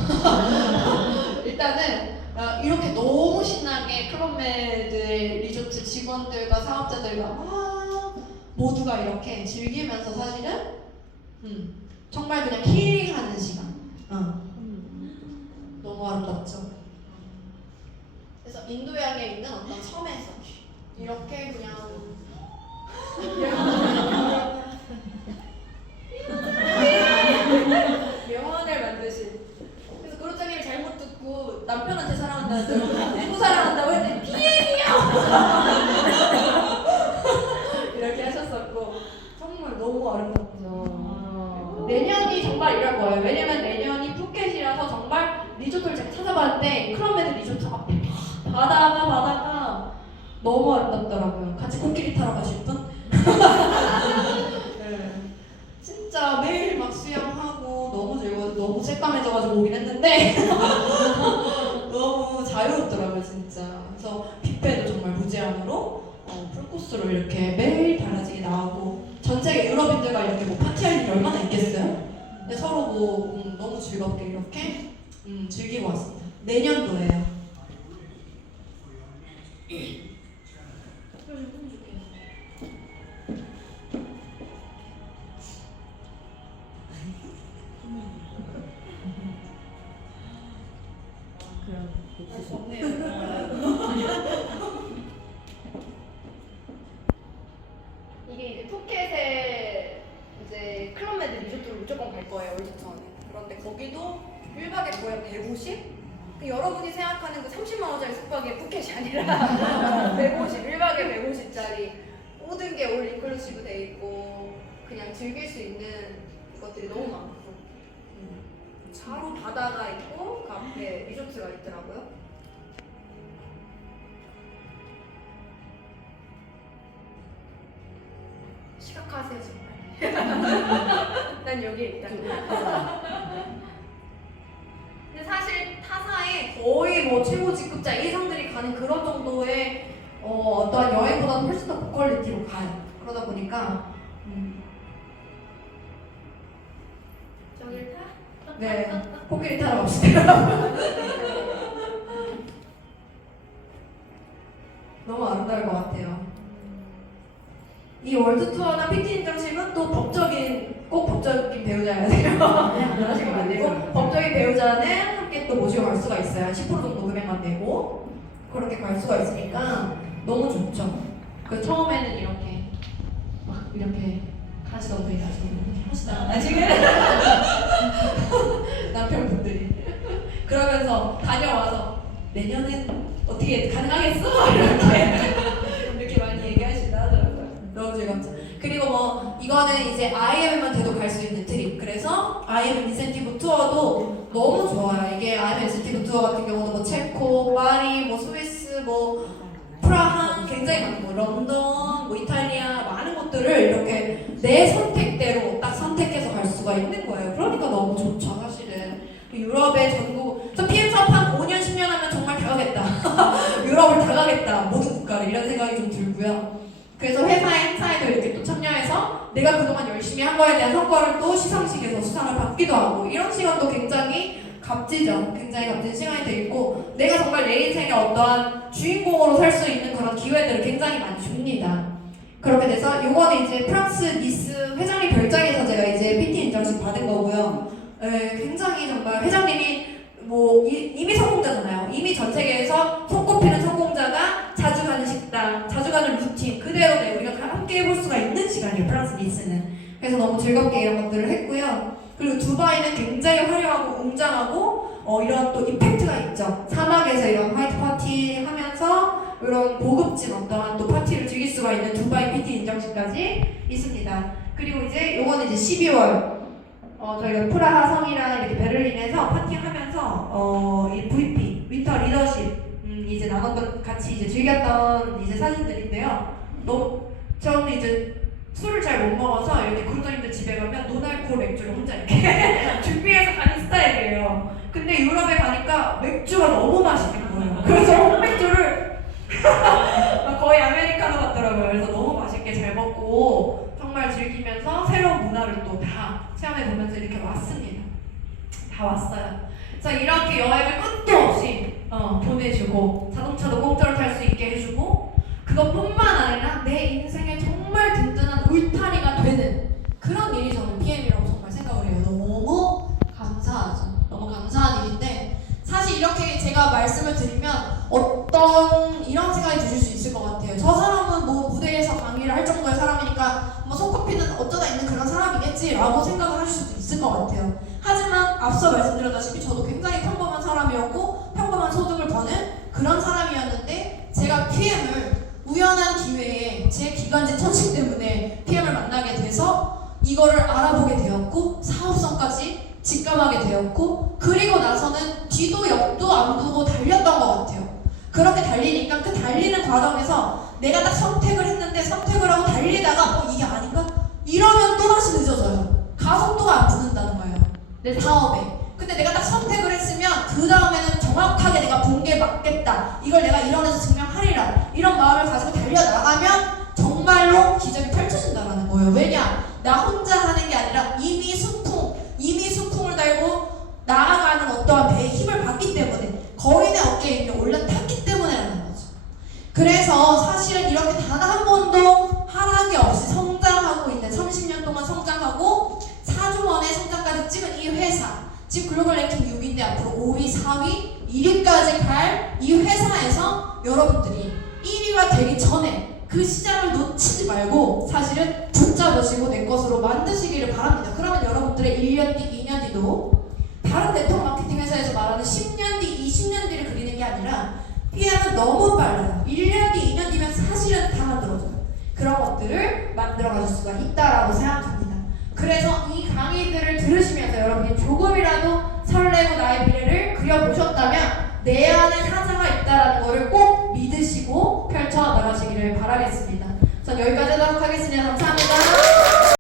일단은 이렇게 너무 신나게 클럽메드 리조트 직원들과 사업자들과 막 모두가 이렇게 즐기면서 사실은 정말 그냥 힐링하는 시간 너무 아름답죠. 그래서 인도양에 있는 어떤 섬에서 이렇게 그냥 명언을 만드신. 그래서 그로장님이 잘못 듣고 남편한테 사랑한다는 누구 사랑한다고 했더니 비행이요 이렇게 하셨었고 정말 너무 아름답죠. 내년이 정말 이럴 거예요. 왜냐면 내년이 푸켓이라서 정말 리조트를 제가 찾아봤는데 클럽메드 리조트 앞에 바다가 너무 아름답더라고요. 같이 코끼리 타러 가실 분? 네. 진짜 매일 막 수영하고 너무 즐거워서 너무 새까매져가지고 오긴 했는데 너무 자유롭더라고요 진짜. 그래서 뷔페도 정말 무제한으로 풀코스로 이렇게 매일 달라지게 나오고 전 세계 유럽인들과 이렇게 뭐 파티할 일이 얼마나 있겠어요? 근데 서로 뭐 너무 즐겁게 이렇게 즐기고 왔습니다. 내년도에요. 알수 없네요. 이게 이제 푸켓에 이제 클럽메드 리조트를 무조건 갈 거예요 월드투어는. 그런데 거기도 1박에 거의 150? 여러분이 생각하는 그 30만 원짜리 숙박이 푸켓이 아니라 150, 1박에 150짜리 모든 게 올 인클루시브 돼 있고 그냥 즐길 수 있는 것들이 너무 많고 바로 바다가 있고 그 앞에 리조트가 있더라고요. 시각하세요 정말. 난 여기에 있다. 근데 사실 타사에 거의 뭐 최고 직급자 이상들이 가는 그런 정도의 어떠한 여행보다는 훨씬 더 고퀄리티로 가요. 그러다 보니까 저길 타? 네 코끼리 타러 갑시다. 너무 아름다울 것 같아요. 이 월드 투어나 PT 인정심은 또 꼭 법적인 배우자여야 돼요. 그러시면 안 되고 법적인 배우자는 함께 또 모시고 갈 수가 있어요. 한 10% 정도 금액만 내고 그렇게 갈 수가 있으니까 너무 좋죠. 그 처음에는 이렇게 막 이렇게 하시던 분이 이렇게 하시다가 지금 남편분들이 그러면서 다녀와서 내년엔 어떻게 가능하겠어? 이렇게 많이 얘기하신다 하더라고요. 너무 즐겁죠. 그리고 뭐 이거는 이제 IM만 돼도 갈 수 있는 트립. 그래서 IM 인센티브 투어도 너무 좋아요. 이게 IM 인센티브 투어 같은 경우도 뭐 체코, 파리, 뭐 스위스, 뭐 프라하 굉장히 많고 런던, 뭐 이탈리아 많은 곳들을 이렇게 내 선택대로 딱 선택해서 갈 수가 있는 거예요. 그러니까 너무 좋죠 사실은. 유럽의 전국 저 PM 사업 한 5년 10년 하면 정말 다 가겠다. 유럽을 다 가겠다 모든 국가를 이런 생각이 좀 들고요. 그래서 회사 행사에도 이렇게 또 참여 분야에서 내가 그동안 열심히 한 거에 대한 성과를 또 시상식에서 수상을 받기도 하고 이런 시간도 굉장히 값지죠. 굉장히 값진 시간이 돼 있고 내가 정말 내 인생의 어떠한 주인공으로 살 수 있는 그런 기회들을 굉장히 많이 줍니다. 그렇게 돼서 요거는 이제 프랑스 니스 회장님 별장에서 제가 이제 PT 인정식 받은 거고요. 굉장히 정말 회장님이 뭐 이미 성공자잖아요. 이미 전 세계에서 손꼽히는 성공자가 자주 가는 식당, 자주 가는 루틴 그대로 우리가 함께 해볼 수가 있는 시간이에요. 프랑스 니스는. 그래서 너무 즐겁게 이런 것들을 했고요. 그리고 두바이는 굉장히 화려하고 웅장하고 이런 또 임팩트가 있죠. 사막에서 이런 화이트 파티 하면서 이런 고급진 어떠한 또 파티를 즐길 수가 있는 두바이 PT 인정식까지 있습니다. 그리고 이제 요거는 이제 12월 저희가 프라하 성이랑 이렇게 베를린에서 파티하면서 이 VP 위터 리더십 이제 나눴던 같이 이제 즐겼던 이제 사진들인데요. 저는 이제 술을 잘 못 먹어서 이렇게 그루터님들 집에 가면 노날콜 맥주를 혼자 이렇게 준비해서 가는 스타일이에요. 근데 유럽에 가니까 맥주가 너무 맛있는 거예요. 그래서 홈맥주를 거의 아메리카노 같더라고요. 그래서 너무 맛있게 잘 먹고 정말 즐기면서 새로운 문화를 또 다 체험해보면서 이렇게 왔습니다. 다 왔어요. 자, 이렇게 여행을 끝도 없이 보내주고 자동차도 공짜로 탈 수 있게 해주고 그것뿐만 아니라 내 인생에 정말 든든한 울타리가 되는 그런 일이 저는 PM이라고 정말 생각을 해요. 너무 감사하죠. 너무 감사한 일인데 사실 이렇게 제가 말씀을 드리면 어떤 이런 생각이 드실 수 있을 것 같아요. 저 사람은 뭐 무대에서 강의를 할 정도의 사람이니까 뭐 손꼽히는 어쩌다 있는 그런 사람이겠지라고 생각을 하실 수도 있을 것 같아요. 하지만 앞서 말씀드렸다시피 저도 굉장히 평범한 사람이었고 평범한 소득을 버는 그런 사람이었는데 제가 PM을 우연한 기회에 제 기관지 터치 때문에 PM을 만나게 돼서 이거를 알아보게 되었고 사업성까지 직감하게 되었고 그리고 나서는 뒤도 옆도 안 두고 달렸던 것 같아요. 그렇게 달리니까 그 달리는 과정에서 내가 딱 선택을 했는데 선택을 하고 달리다가 이게 아닌가? 이러면 또다시 늦어져요. 가속도가 안 붙는다는 거예요. 내 사업에. 근데 내가 딱 선택을 했으면 그 다음에는 정확하게 내가 본 게 맞겠다. 이걸 내가 이뤄내서 증명하리라. 이런 마음을 가지고 달려나가면 정말로 기적이 펼쳐진다는 거예요. 왜냐? 나 혼자 하는 게 아니라 이미 수풍을 달고 나아가는 어떠한 배의 힘을 받기 때문에 거인의 어깨에 이미 올라탔기 때문에라는 거죠. 그래서 사실은 이렇게 단 한 번도 하락이 없이 성장하고 있는 30년 동안 성장하고 4조 원의 성장까지 찍은 이 회사 지금 글로벌 랭킹 6위인데 앞으로 5위, 4위, 1위까지 갈 이 회사에서 여러분들이 1위가 되기 전에 그 시장을 놓치지 말고 사실은 붙잡으시고 내 것으로 만드시기를 바랍니다. 그러면 여러분들의 1년 뒤, 2년 뒤도 다른 네트워크 마케팅 회사에서 말하는 10년 뒤, 20년 뒤를 그리는 게 아니라 PM은 너무 빨라요. 1년 뒤, 2년 뒤면 사실은 다 만들어져요. 그런 것들을 만들어가실 수가 있다라고 생각합니다. 그래서 이 강의들을 들으시면서 여러분이 조금이라도 설레고 나의 미래를 그려보셨다면 내 안에 사자가 있다는 것을 꼭 믿으시고 펼쳐나가시기를 바라겠습니다. 전 여기까지 하도록 하겠습니다. 감사합니다.